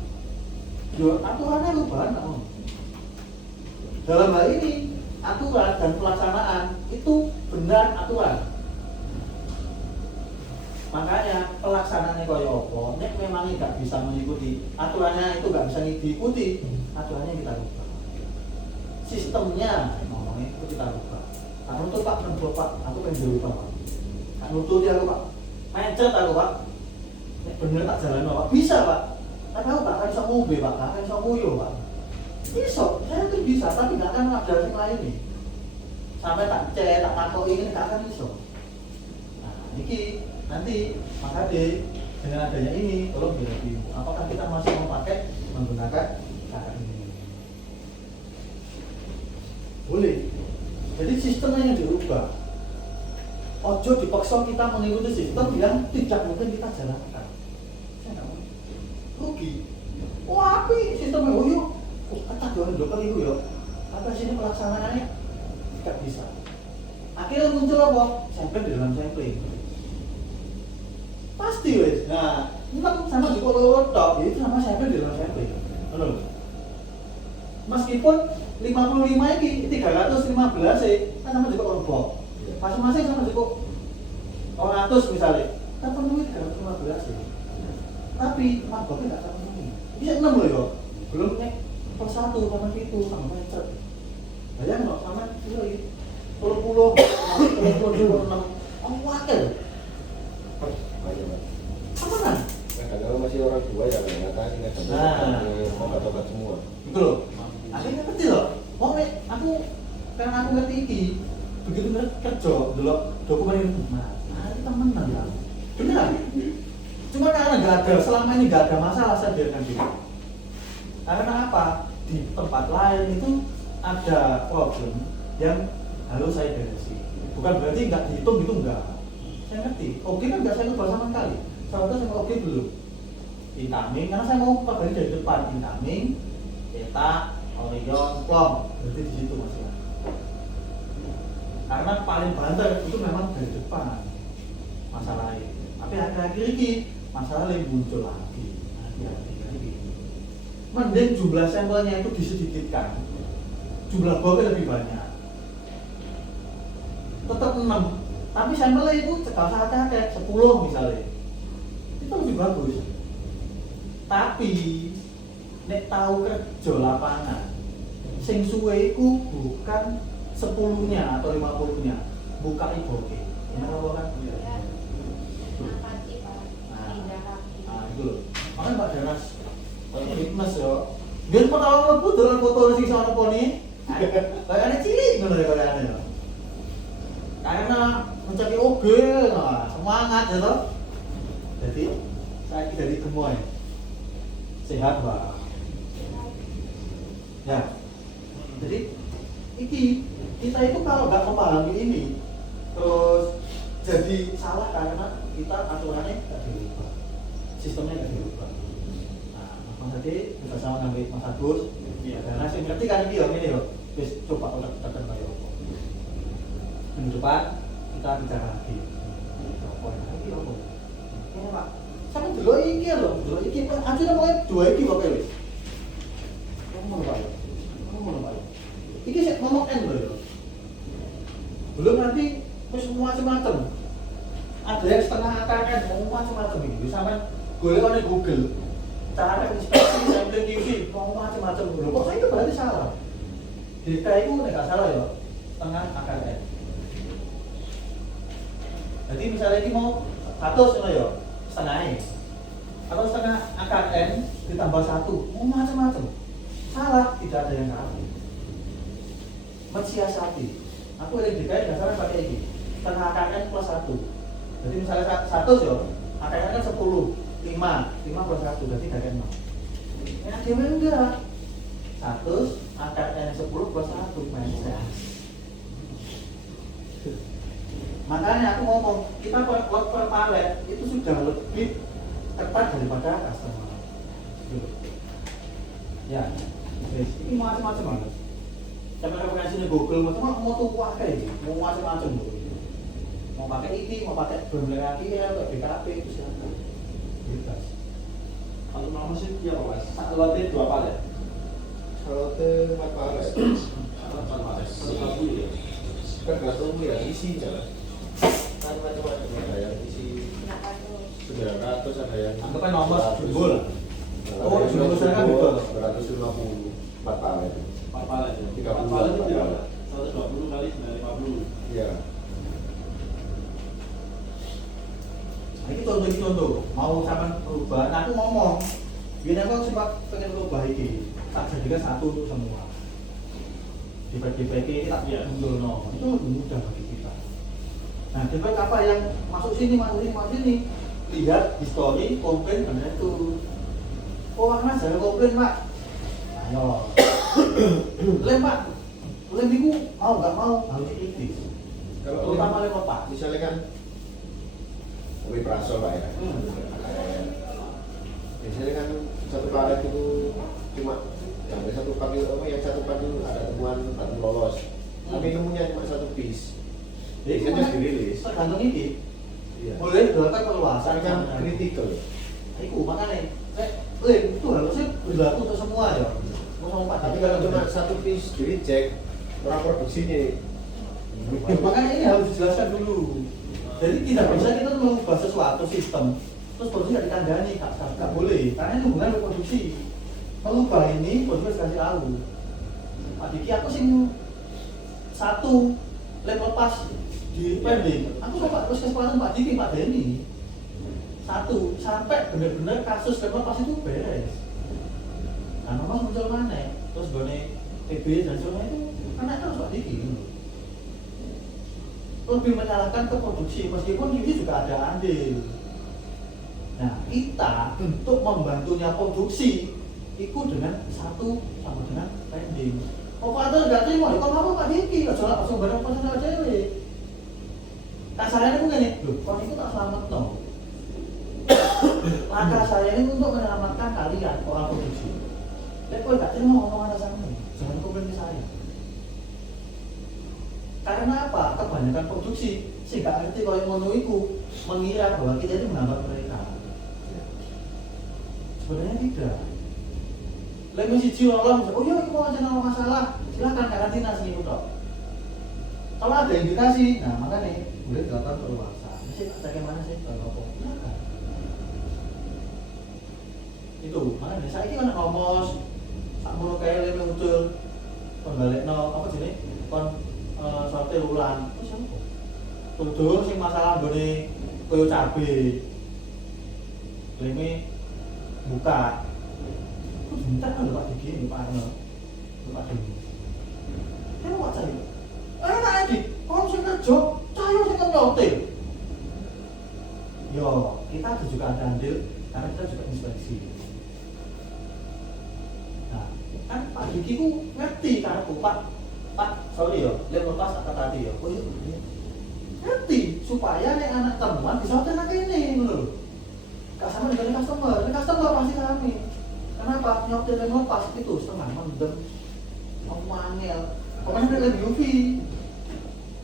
Yo, aturannya lupa no. Dalam hal ini, aturan dan pelaksanaan itu benar aturan. Makanya pelaksanaannya kaya apa, nek memang nggak bisa mengikuti aturannya itu nggak bisa diikuti, aturannya kita rubah. Sistemnya ngomongnya itu kita rubah. Tak nutut Pak, nembok Pak, aku pengen dirubah Pak. Tak nututi aku Pak, macet aku Pak. Nek bener tak jalan Pak, bisa Pak. Tapi aku gak akan bisa ngombe Pak, gak akan bisa nguyo Pak. Bisa, saya tuh bisa, tapi gak akan ada yang lain nih. Sampai tak cek, tak takut ini gak akan bisa. Nah, ini nanti maka dengan adanya ini, tolong direview. Apakah kita masih mau pakai menggunakan cara ini? Boleh. Jadi sistemnya yang dirubah. Ojo dipaksa kita mengikuti sistem yang tidak mungkin kita jalankan. Saya nggak mau. Rugi. Wah, api sistemnya yuk. Kata doang dokter itu ya. Apa sini pelaksanaannya tidak bisa. Akhirnya muncul apa? Sampling di dalam sampling. Pasti wes. Nah, memang sama di kolor top itu sama sampling di dalam sampling. Betul. Meskipun 55 ini 315 sih, kan sama juga kelompok. Masing-masing sama juga 100 misalnya. Kan penuhi 315 sih. Tapi maboknya nggak terpenuhi. Bisa 6 loh ya. Belum nek per 1 sama itu sama macet. Bayang nggak sama itu lagi. 30, 36. Oh wakil. Apa kan? Kadang masih orang tua yang mengatakan tobat semua. Itu loh. Akhirnya kecil loh. Oh nek aku karena aku ngerti iki. Begitu kerja delok dokumen itu. Nah, kita menang ya. Benar. Cuma karena nggak ada selama ini nggak ada masalah saya biarkan gitu. Karena apa? Di tempat lain itu ada problem yang harus saya beresin. Bukan berarti nggak dihitung gitu enggak. Saya ngerti. Oke kan nggak saya ubah sama sekali. Saya sama oke dulu. Incoming karena saya mau pegawai dari depan incoming, cetak, Orion, Plum, berarti di situ Mas ya. Karena paling banter itu memang dari depan masalahnya. Tapi akhir-akhir ini masalahnya muncul lagi. Mending jumlah sampelnya itu disedikitkan, jumlah bobel lebih banyak. Tetap 6, tapi sampelnya itu cekal kayak 10 misalnya. Itu lebih bagus. Tapi nek tahu kerja lapangan sing suwe iku bukan 10-nya atau 50-nya, buka iboke. Benar apa kan? Ya. Apa sih Pak? Pindah lagi. Nah, itu loh. Makanya Mbak Danas fitness yo. Biar pertama mlebu dolan foto sing sono poni. Kayaknya cilik ngono ya kayaknya yo. Karena mencari oge, nah, semangat ya toh. Jadi saya dari temuan sehat Mbak. Ya. Jadi kita itu kalau nggak memahami ini terus jadi salah karena kita aturannya nggak dirubah, sistemnya nggak dirubah. Nah, Mas tadi kita sama ngambil Mas Agus, ya karena saya ngerti kan ini loh, terus coba udah tekan kayak apa. Minggu depan kita bicara lagi. Apa lagi apa? Ya Pak, saya dulu iki loh, dulu iki kan aja namanya 2 iki kok wis. Kamu mau Pak? Iki sih ngomong N loh. Belum nanti semua macam-macam. Ada yang setengah akar mau macam-macam ini. Sampai golek di Google. Cara inspeksi sampling QC mau macam-macam. Kok saya itu berarti salah. DK itu enggak salah ya. Setengah akar N. Jadi misalnya ini mau 100 ya, setengahnya. Atau setengah akar N ditambah 1. Mau macam-macam. Salah, tidak ada yang salah. Mensiasati. Aku yang DKI dasarnya pakai ini. Setengah akar N plus 1. Jadi misalnya 100 ya, akar N kan 10, 5 plus 1, berarti akar N 6. Ya dia enggak. 100 akar N 10 plus 1 mensias. Makanya aku ngomong, kita per palet itu sudah lebih ketat daripada customer. Ya, ini macam-macam banget. Sampai referensi di Google, mau tuh pakai, mau macam-macam tuh. Mau pakai ini, mau pakai berbeda lagi ya, atau BKP itu silakan. Bebas. Kalau nama sih ya Mas, lote 2 palet. Kalau ke 4 palet, 4 palet. 140 ya. tergantung ya isinya. Kan macam-macam ada yang isi 900, ada yang Anggapan nomor jebol. Oh, jebol saya kan betul. 250 4 palet. 4 palet ya. 30 4 palet itu ya. 120 kali 950. Iya. Nah, ini contoh, mau sama perubahan, aku ngomong gini aku sempat pengen berubah ini tak jadikan satu untuk semua dibagi-bagi ini tak mundur no. Itu lebih mudah bagi kita. Nah, dibagi apa yang masuk sini, lihat history, komplain, benar itu oh Mas, jangan komplain Pak. Ayo lem Pak, lem itu mau nggak mau harus dikritis terutama lem Pak. Misalnya kan lebih praso Pak ya. Biasanya kan satu palet itu cuma sampai satu part itu yang satu part itu ada temuan batu lolos. Tapi nemunya cuma satu piece. Jadi Biasanya dirilis. tergantung ini. Iya. Boleh dilakukan perluasan Kan kritikal. Iku makanya lem itu harusnya berlaku untuk semua ya. Tapi kalau cuma satu piece di reject, orang produksinya makanya ini harus dijelaskan dulu. Jadi tidak bisa kita mengubah sesuatu sistem terus produksi nggak dikandani, nggak boleh. Karena ini hubungan dengan produksi. Mengubah ini produksi kasih tahu. Pak Diki aku sing satu lem lepas di pending. Aku coba terus kesempatan Pak Diki, Pak Denny. Satu sampai benar-benar kasus lem lepas itu beres. Nah, memang muncul mana? Terus gone TB dan sebagainya itu karena harus Pak Diki. Lebih menyalahkan ke produksi meskipun ini juga ada andil. Nah, kita untuk membantunya produksi itu dengan satu sama dengan pending. Operator nggak terima, kok apa Pak Diki? Kalau langsung barang personal cewek. Kasarnya itu gini, loh, kok itu tak selamat no. Langkah saya ini untuk menyelamatkan kalian orang produksi. Kok nggak terima omongan sama ini? Karena apa? Kebanyakan produksi sehingga ngerti kalau ngono iku mengira bahwa kita itu menghambat mereka. Sebenarnya tidak. Lagi siji orang, oh iya, mau aja nama masalah, silakan karantina sini toh. Kalau ada indikasi, nah makanya boleh dilakukan perluasan. Masih bagaimana sih kalau ngomong? Silakan. Itu, makanya saya ini kan ngomos, tak mau kayak lem muncul, pembalik apa jenis, sortir ulang, itu siapa? Tuduh sih masalah beri koyo cabe, lemnya buka. Bentar kan Pak Diki, Pak Arno, Pak Diki. Kan Pak Cahyo. Enak iki, kon sing kerja, Cahyo sing nyotil. Yo, kita juga ada andil karena kita juga inspeksi. Nah, kan Pak Diki ku ngerti karena Pak, sorry yo, lek lepas kata tadi yo. Oh iya, ngerti supaya nek anak temuan bisa tenan kene ngono lho. Gak sama dengan customer pasti kami. Kenapa? Nyotir yang lepas itu setengah mendem ngomongnya pokoknya dari UV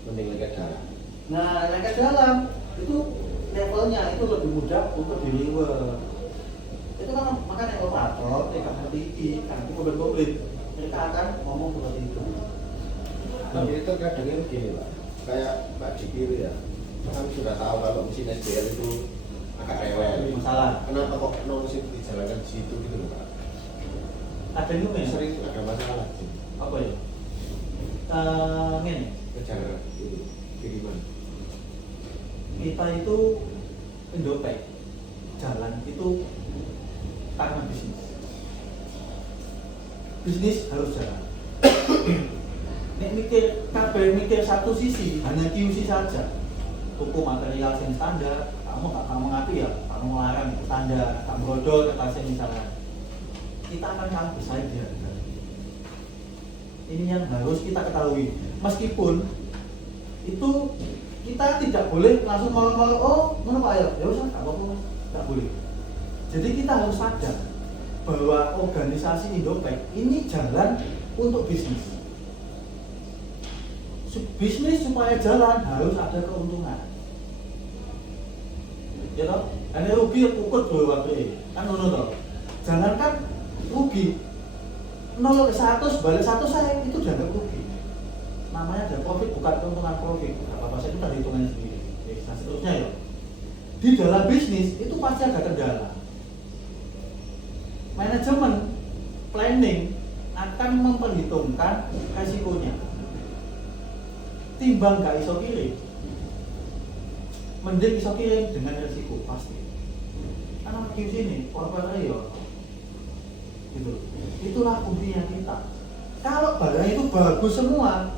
Mending lagi dalam. nah yang ke dalam itu levelnya itu lebih mudah untuk deliver itu kan makanya operator mereka ngerti kan mobil mereka akan ngomong seperti itu. Tapi itu kadang gini Pak, kayak Pak Diki ya kan sudah tahu kalau mesin SBL itu agak rewel Masalah kenapa kok non mesin dijalankan di situ gitu loh Pak? ada juga Sering ada masalah sih. apa ya ini Kejar kiriman. kita itu Indopek jalan itu karena bisnis harus jalan. Nek mikir satu sisi hanya QC saja, tuku material yang standar, kamu ngapi ya, kamu melarang standar, kamu brodol kertasnya misalnya, kita akan kalah bersaing di harga. Ini yang harus kita ketahui. Meskipun itu kita tidak boleh langsung malu-malu, oh mana Pak ya usah, nggak apa-apa Mas, nggak boleh. Jadi kita harus sadar bahwa organisasi Indopek ini jalan untuk bisnis. Bisnis supaya jalan harus ada keuntungan. Ya toh? Karena rugi ukur dua waktu kan ngono toh. Jangankan rugi 0 ke 100 balik 1 saya itu dianggap rugi. Namanya ada profit bukan keuntungan profit. Apa saya itu tadi hitungannya sendiri. Nah, seterusnya ya. Di dalam bisnis itu pasti ada kendala. Manajemen planning akan memperhitungkan resikonya. Timbang gak iso kirim, mending iso kirim dengan resiko pasti. Karena QC ini korban ya, gitu. Itulah kuncinya kita. Kalau barang itu bagus semua,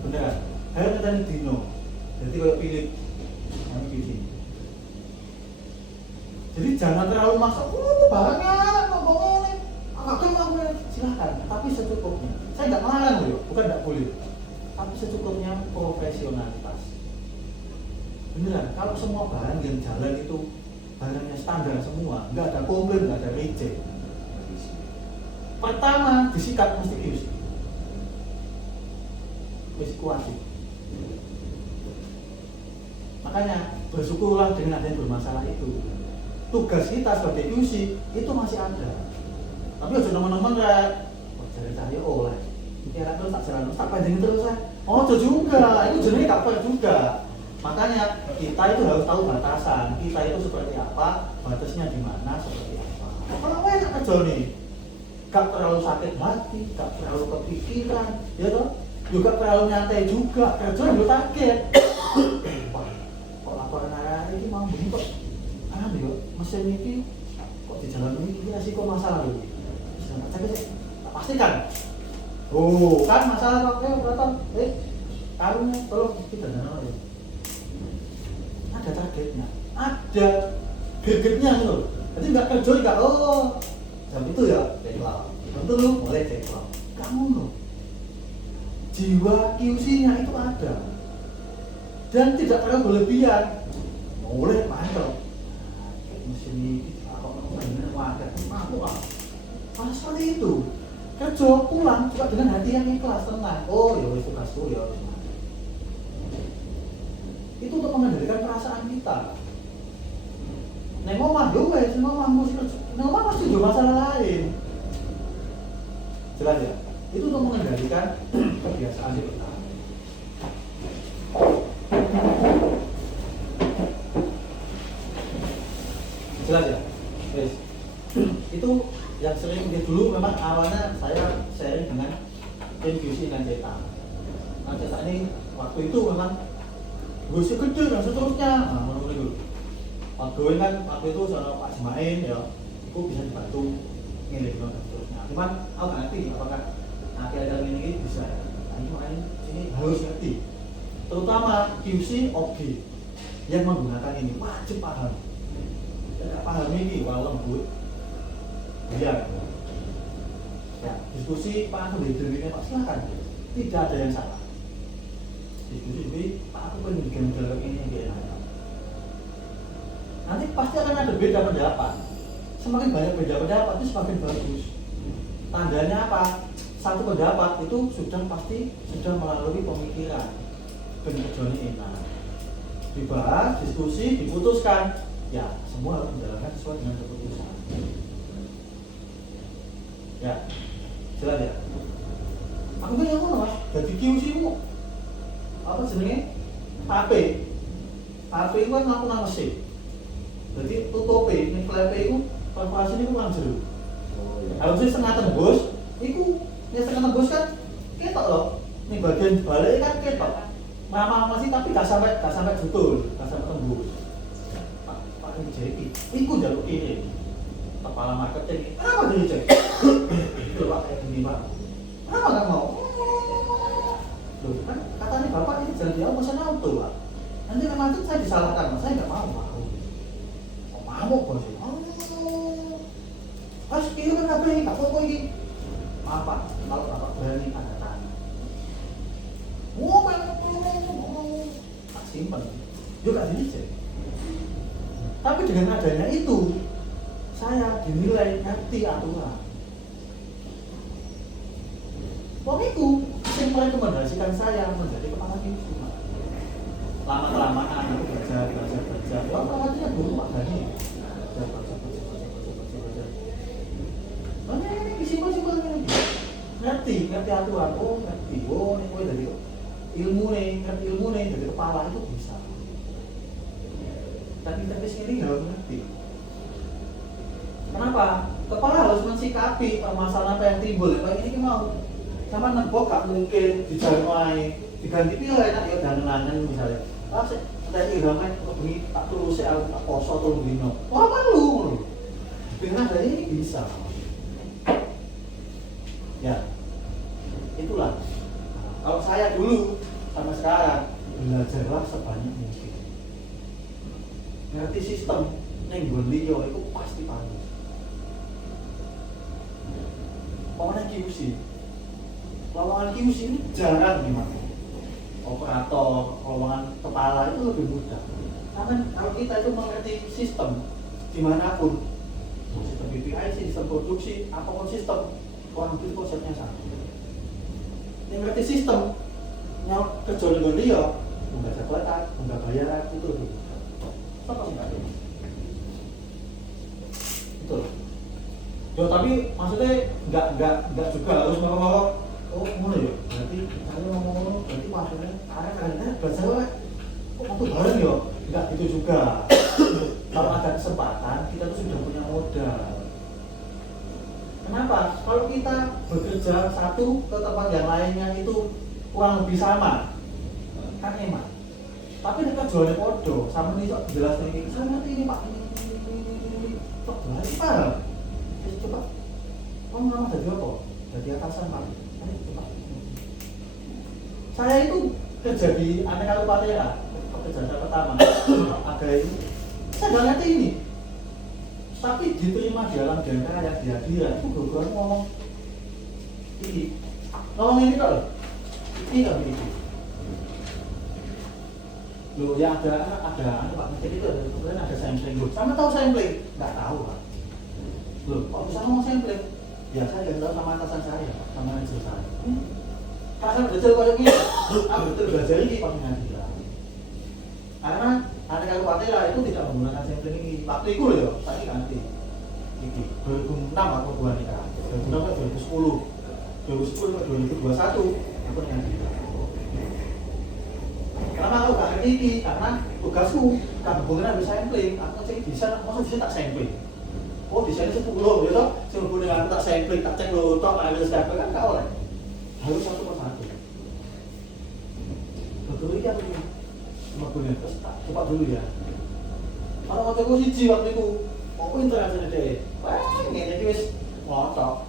beneran. Ayo kita dino. Jadi kalau pilih kami QC. Jadi jangan terlalu maksa. Barangnya ngomongnya nih, aku mau silahkan. Tapi secukupnya. Saya nggak melarang loh, bukan nggak boleh. Tapi secukupnya profesionalitas. Beneran, kalau semua barang yang jalan itu barangnya standar semua, nggak ada komplain, nggak ada reject. Pertama, disikat mesti QC. Risiko wajib. Makanya bersyukurlah dengan ada yang bermasalah itu. Tugas kita sebagai QC itu masih ada. Tapi udah teman-teman cari-cari oleh. Kira terus tak jalan terus tak panjangin terus ya. Oh itu juga, itu jenisnya gak fair juga. Makanya kita itu harus tahu batasan. Kita itu seperti apa, batasnya di mana, seperti apa. Kalau enak kerja nih, gak terlalu sakit hati, gak terlalu kepikiran, ya toh. Juga terlalu nyantai juga, kerja juga target. Kok laporan hari ini mau begini kok? Yo, mesin ini kok di jalan ini resiko masalah loh. Jangan cek sih, tak pastikan. Oh, kan masalah kok operator. Karungnya tolong kita dana ya. Ada targetnya, ada gregetnya loh. Jadi nggak kerja nggak jam itu ya deadline. Tentu lu boleh deadline. Kamu loh. Jiwa QC-nya itu ada. Dan tidak terlalu berlebihan. Boleh mantap. Mesin ini kalau benar wadah mampu ah. Seperti itu. Kerja pulang juga dengan hati yang ikhlas tenang. Oh ya wis tugasku ya wis. itu untuk mengendalikan perasaan kita. Neng omah yo wes, neng omah pasti ada masalah lain. Jelas ya? Itu untuk mengendalikan kebiasaan kita. Jelas ya? Yes. Itu yang sering dulu memang awalnya saya sharing dengan intuisi dan cetak. Nah cetak ini waktu itu memang gue gede dan seterusnya. Nah menurut itu waktu itu sama Pak Jemain ya, itu bisa dibantu ngiling dan seterusnya. Cuman aku nggak ngerti apakah akhir-akhir ini bisa. Nah ini harus ngerti. Terutama QC OG yang menggunakan ini wajib paham. Tidak paham ini walau lembut. Ya, diskusi Pak Aku dari diri Pak silakan. Tidak ada yang salah. Diskusi Pak Aku pengen dialog ini gak enak. Nanti pasti akan ada beda pendapat. Semakin banyak beda pendapat itu semakin bagus. Tandanya apa? Satu pendapat itu sudah melalui pemikiran dan tujuannya enak. Dibahas, diskusi, diputuskan. Ya, semua harus menjalankan sesuai dengan keputusan. Ya, jelas ya. Aku kan yang ngono mas, jadi QC mu apa jenenge? HP itu kan aku nama mesin. Jadi tutup ini flap itu perforasi ini kurang jero. Harusnya setengah tembus, itu setengah tembus kan ketok loh. Ini bagian balik kan ketok. Lama sih tapi gak sampai betul, gak sampai tembus. Pak ini jadi, ikut jalur ini. Kepala marketing, kenapa dia cek? Itu Pak kayak gini Pak. Kenapa nggak mau? Loh kan katanya Bapak ini jangan dia pesan auto Pak. Nanti memang itu saya disalahkan, saya nggak mau. Mau bos. Pas kira kan apa ini? Tak foto ini. Maaf Pak, kalau Bapak berani tanda tangan. Tak simpan. Juga dicek. Tapi dengan adanya itu saya dinilai ngerti aturan. Wong itu merekomendasikan saya menjadi kepala divisi. Lama-kelamaan aku belajar. Wah, kawannya dulu Pak Gani. Mana ini simpel ini. Ngerti aturan. Oh, ngerti. Oh, ini kowe dari ngerti ilmu nih dari kepala itu bisa. Tapi sendiri harus ngerti. Kenapa? Kepala harus mensikapi permasalahan apa yang timbul. Kayak ini mau sama nembok gak mungkin dijalmai diganti pilih enak ya dan misalnya. Ah, saya irama begini tak terus saya tak poso atau begini. Wah malu. Dengan adanya ini bisa. Ya, itulah. Kalau saya dulu sama sekarang belajarlah sebanyak mungkin. Ngerti sistem yang beliau itu pasti bagus. Lawangan QC ini jarang gimana. Operator, lawangan kepala itu lebih mudah. Karena kalau kita itu mengerti sistem dimanapun, sistem BPI, sistem produksi, apapun sistem, orang itu konsepnya sama. Yang ngerti sistem, yang kerja dengan dia, nggak jabatan, nggak bayaran, itu lebih mudah. Apa nggak ada? Betul. Yo tapi maksudnya nggak juga harus ngomong oh ngono ya. Berarti saya ngomong berarti maksudnya karena bahasa kok waktu bareng ya nggak gitu juga. Kalau ada kesempatan kita tuh sudah punya modal. Kenapa? Kalau kita bekerja satu ke tempat yang lainnya itu kurang lebih sama, kan emak. Tapi kita jualnya podo, sama nih sok jelas nih. Saya ngerti ini Pak ini. Kok jelas paham? Coba, kamu nama jadi apa? Jadi atasan Pak. Coba. Saya itu kerja di Aneka Lupatera, pekerjaan pertama. Ada ini, saya nggak ngerti ini. Tapi diterima di alam jangka yang dihadiran itu gue ngomong ini kalau ini kan ini. Loh ya ada Pak Menteri itu kemudian ada sampling loh. Sama tahu sampling? Nggak tahu Pak. Loh, kok bisa ngomong sampling? Ya saya nggak tahu sama atasan saya, sama manajer saya. Karena betul kayak gini, betul belajar ini Pak Menteri. Karena ada kalkulator itu tidak menggunakan sampling ini. Waktu itu loh ya, saya ganti. Iki 2006 aku buat nikah. 2006 ke 2010. 2010 ke 2021 aku nyanyi. Karena aku gak ngerti ini, karena tugasku tak hubungan dengan sampling. Aku cek bisa, maksudnya tak sampling. Oh desainnya 10 ya toh, sebelum dengan aku tak sampling, tak cek lo toh ada sampling kan kau lah. Harus satu persatu. Betul ini aku cuma boleh terus tak coba dulu ya. Kalau waktu aku siji waktu itu, aku interaksi deh. Wah ini wis ngotok.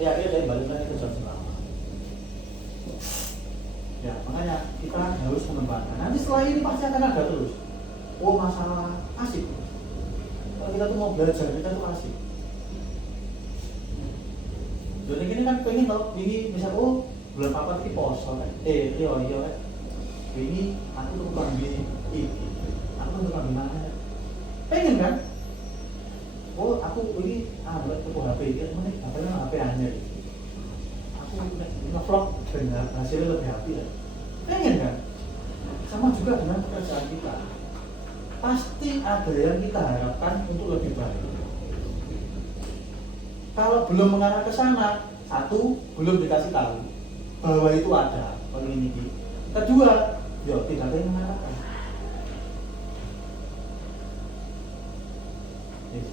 Ya akhirnya dari balik lagi ke jam selama. Ya makanya kita harus mengembangkan. Nanti setelah ini pasti akan ada terus. Oh masalah asik. Kalau kita tuh mau belajar, kita tuh asik. Jadi gini kan pengen tau, ini misal oh bulan apa ini poso kan? Iya kan? Ini aku tuh ngambil ini, aku tuh ngambil mana? Pengen kan? Oh aku ini buat toko HP kan? Mana HP-nya HP aneh. Aku nge-vlog dengan hasilnya lebih happy ya. Pengen kan? Sama juga dengan pekerjaan kita. Pasti ada yang kita harapkan untuk lebih baik. Kalau belum mengarah ke sana, satu belum dikasih tahu bahwa itu ada kalau ini. Kedua, ya tidak ada yang mengarahkan.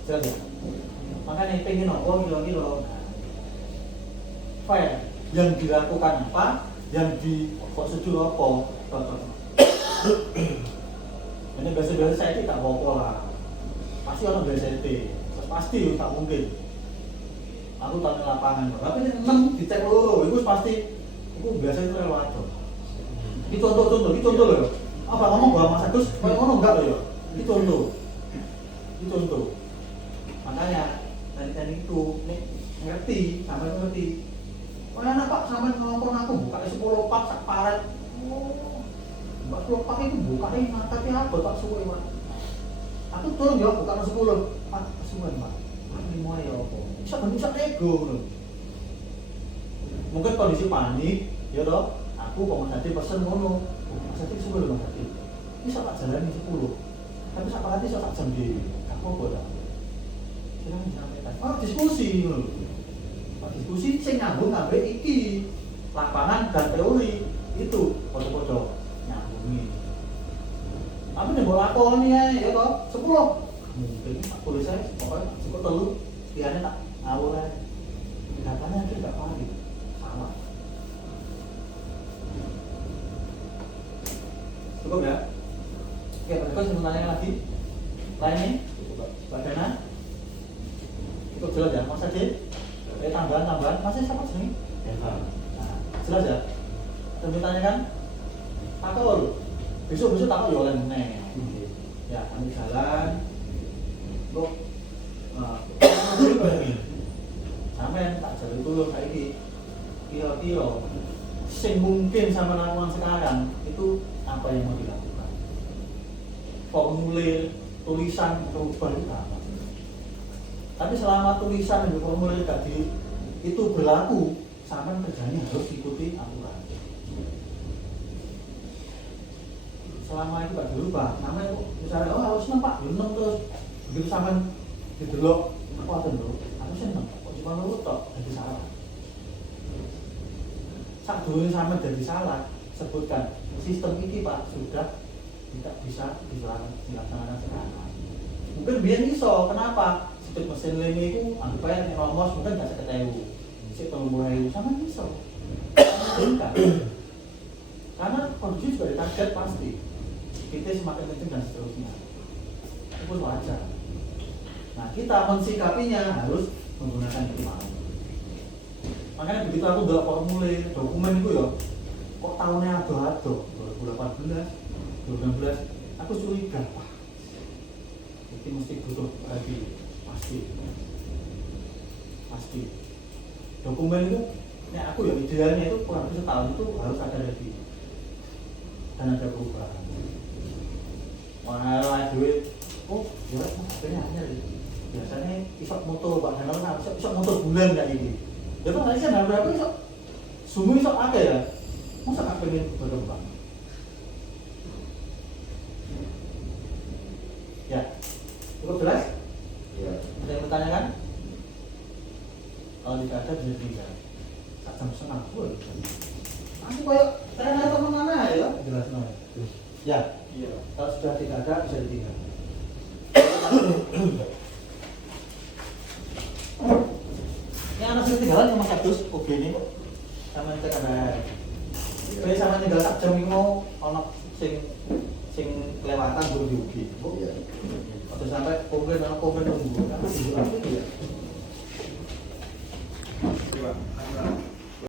Jelas ya. Makanya pengen nongol kilo-kilo. Fair. Yang dilakukan apa, yang diprosedur apa, ini biasa-biasa saya tidak apa-apa lah. Pasti orang biasa itu, pasti tak mungkin. Aku tahu di lapangan, tapi ini 6 dicek lho, itu pasti. Itu biasa itu lewat. Ini contoh loh. Apa ngomong bahwa Mas Agus, kalau ngomong enggak loh ya. Ini contoh. Makanya tadi itu nih ngerti, sampai ngerti. Oh enak Pak, sampai ngomong aku buka 10 pak sak paret. Oh, buka 10 pak itu buka tapi apa tak suwe Pak? Aku tolong jawab buka 10 pak suwe Pak. Ini mau ya apa? Bisa ego loh. Mungkin kondisi panik, ya toh. Aku kok Mas Hadi pesen ngono. Mas Hadi suwe lho Mas Hadi. Bisa tak jalani 10. Tapi sak paret iso tak jam dhewe. Gak apa-apa ta. Silakan disampaikan. Oh, diskusi ngono. Diskusi sing nyambung ngambek iki lapangan dan teori itu foto-foto nyambungi. Tapi nek mbok lakoni ya toh 10. Mungkin tak boleh saya pokoknya cukup telu diane tak ngawur ae. Katanya itu enggak valid. Salah. Cukup ya? Oke, berikut sebenarnya lagi. Lainnya? Bagaimana? Cukup jelas ya, Mas Hadi? Tambahan, masih siapa sih? Nah, jelas ya? Permintaannya kan? Takut besok takut ya oleh meneng. Ya, kami jalan lo sampai tak jalan dulu kayak ini kira-kira sing mungkin sama lakukan sekarang itu apa yang mau dilakukan? Formulir, tulisan, perubahan itu apa? Tapi selama tulisan dan formulir tadi itu berlaku, sampai kerjanya harus ikuti aturan. Selama itu gak dirubah, namanya misalnya harus Pak, belum terus begitu sampai didelok apa tuh? Aku seneng, kok cuma nurut tok jadi salah. Sak dulu sampai jadi salah, sebutkan sistem ini Pak sudah tidak bisa dilaksanakan sekarang. Mungkin biar iso, kenapa? Sistem mesin lini itu anggap aja yang romos mungkin gak seketewu. Si pengemudi sama iso. Karena kondisi juga ditarget pasti. Kita semakin kenceng dan seterusnya. Itu wajar. Nah kita mensikapinya harus menggunakan hikmah. Makanya begitu aku udah formulir dokumen itu ya, kok tahunnya ado-ado 2018, 2019, aku curiga Pak. Jadi mesti butuh lagi, pasti. Dokumen itu, ya aku ya idealnya itu kurang lebih setahun itu harus ada review dan ada perubahan. Wah, duit, oh ya sebenarnya hanya biasanya isok motor Pak Henal, isok motor bulan kayak gini. Ya Pak, saya nggak berapa isok, sungguh isok apa ya? Masa nggak pengen berkembang? Ya, cukup jelas? Iya. Ada yang bertanyakan? Kalau tidak ada bisa tinggal. Tak jam setengah pun. Nanti kayak saya atau mana ya? Jelas no. Ya, Iya. kalau sudah tidak ada bisa ditinggal. Ini anak sing tinggalan cuma kardus OG ini sama cek ada. Ini sama tinggal sak jam ini mau anak sing kelewatan guru di UG. Iya. Atau sampai komplain tunggu. Karena di UG ya.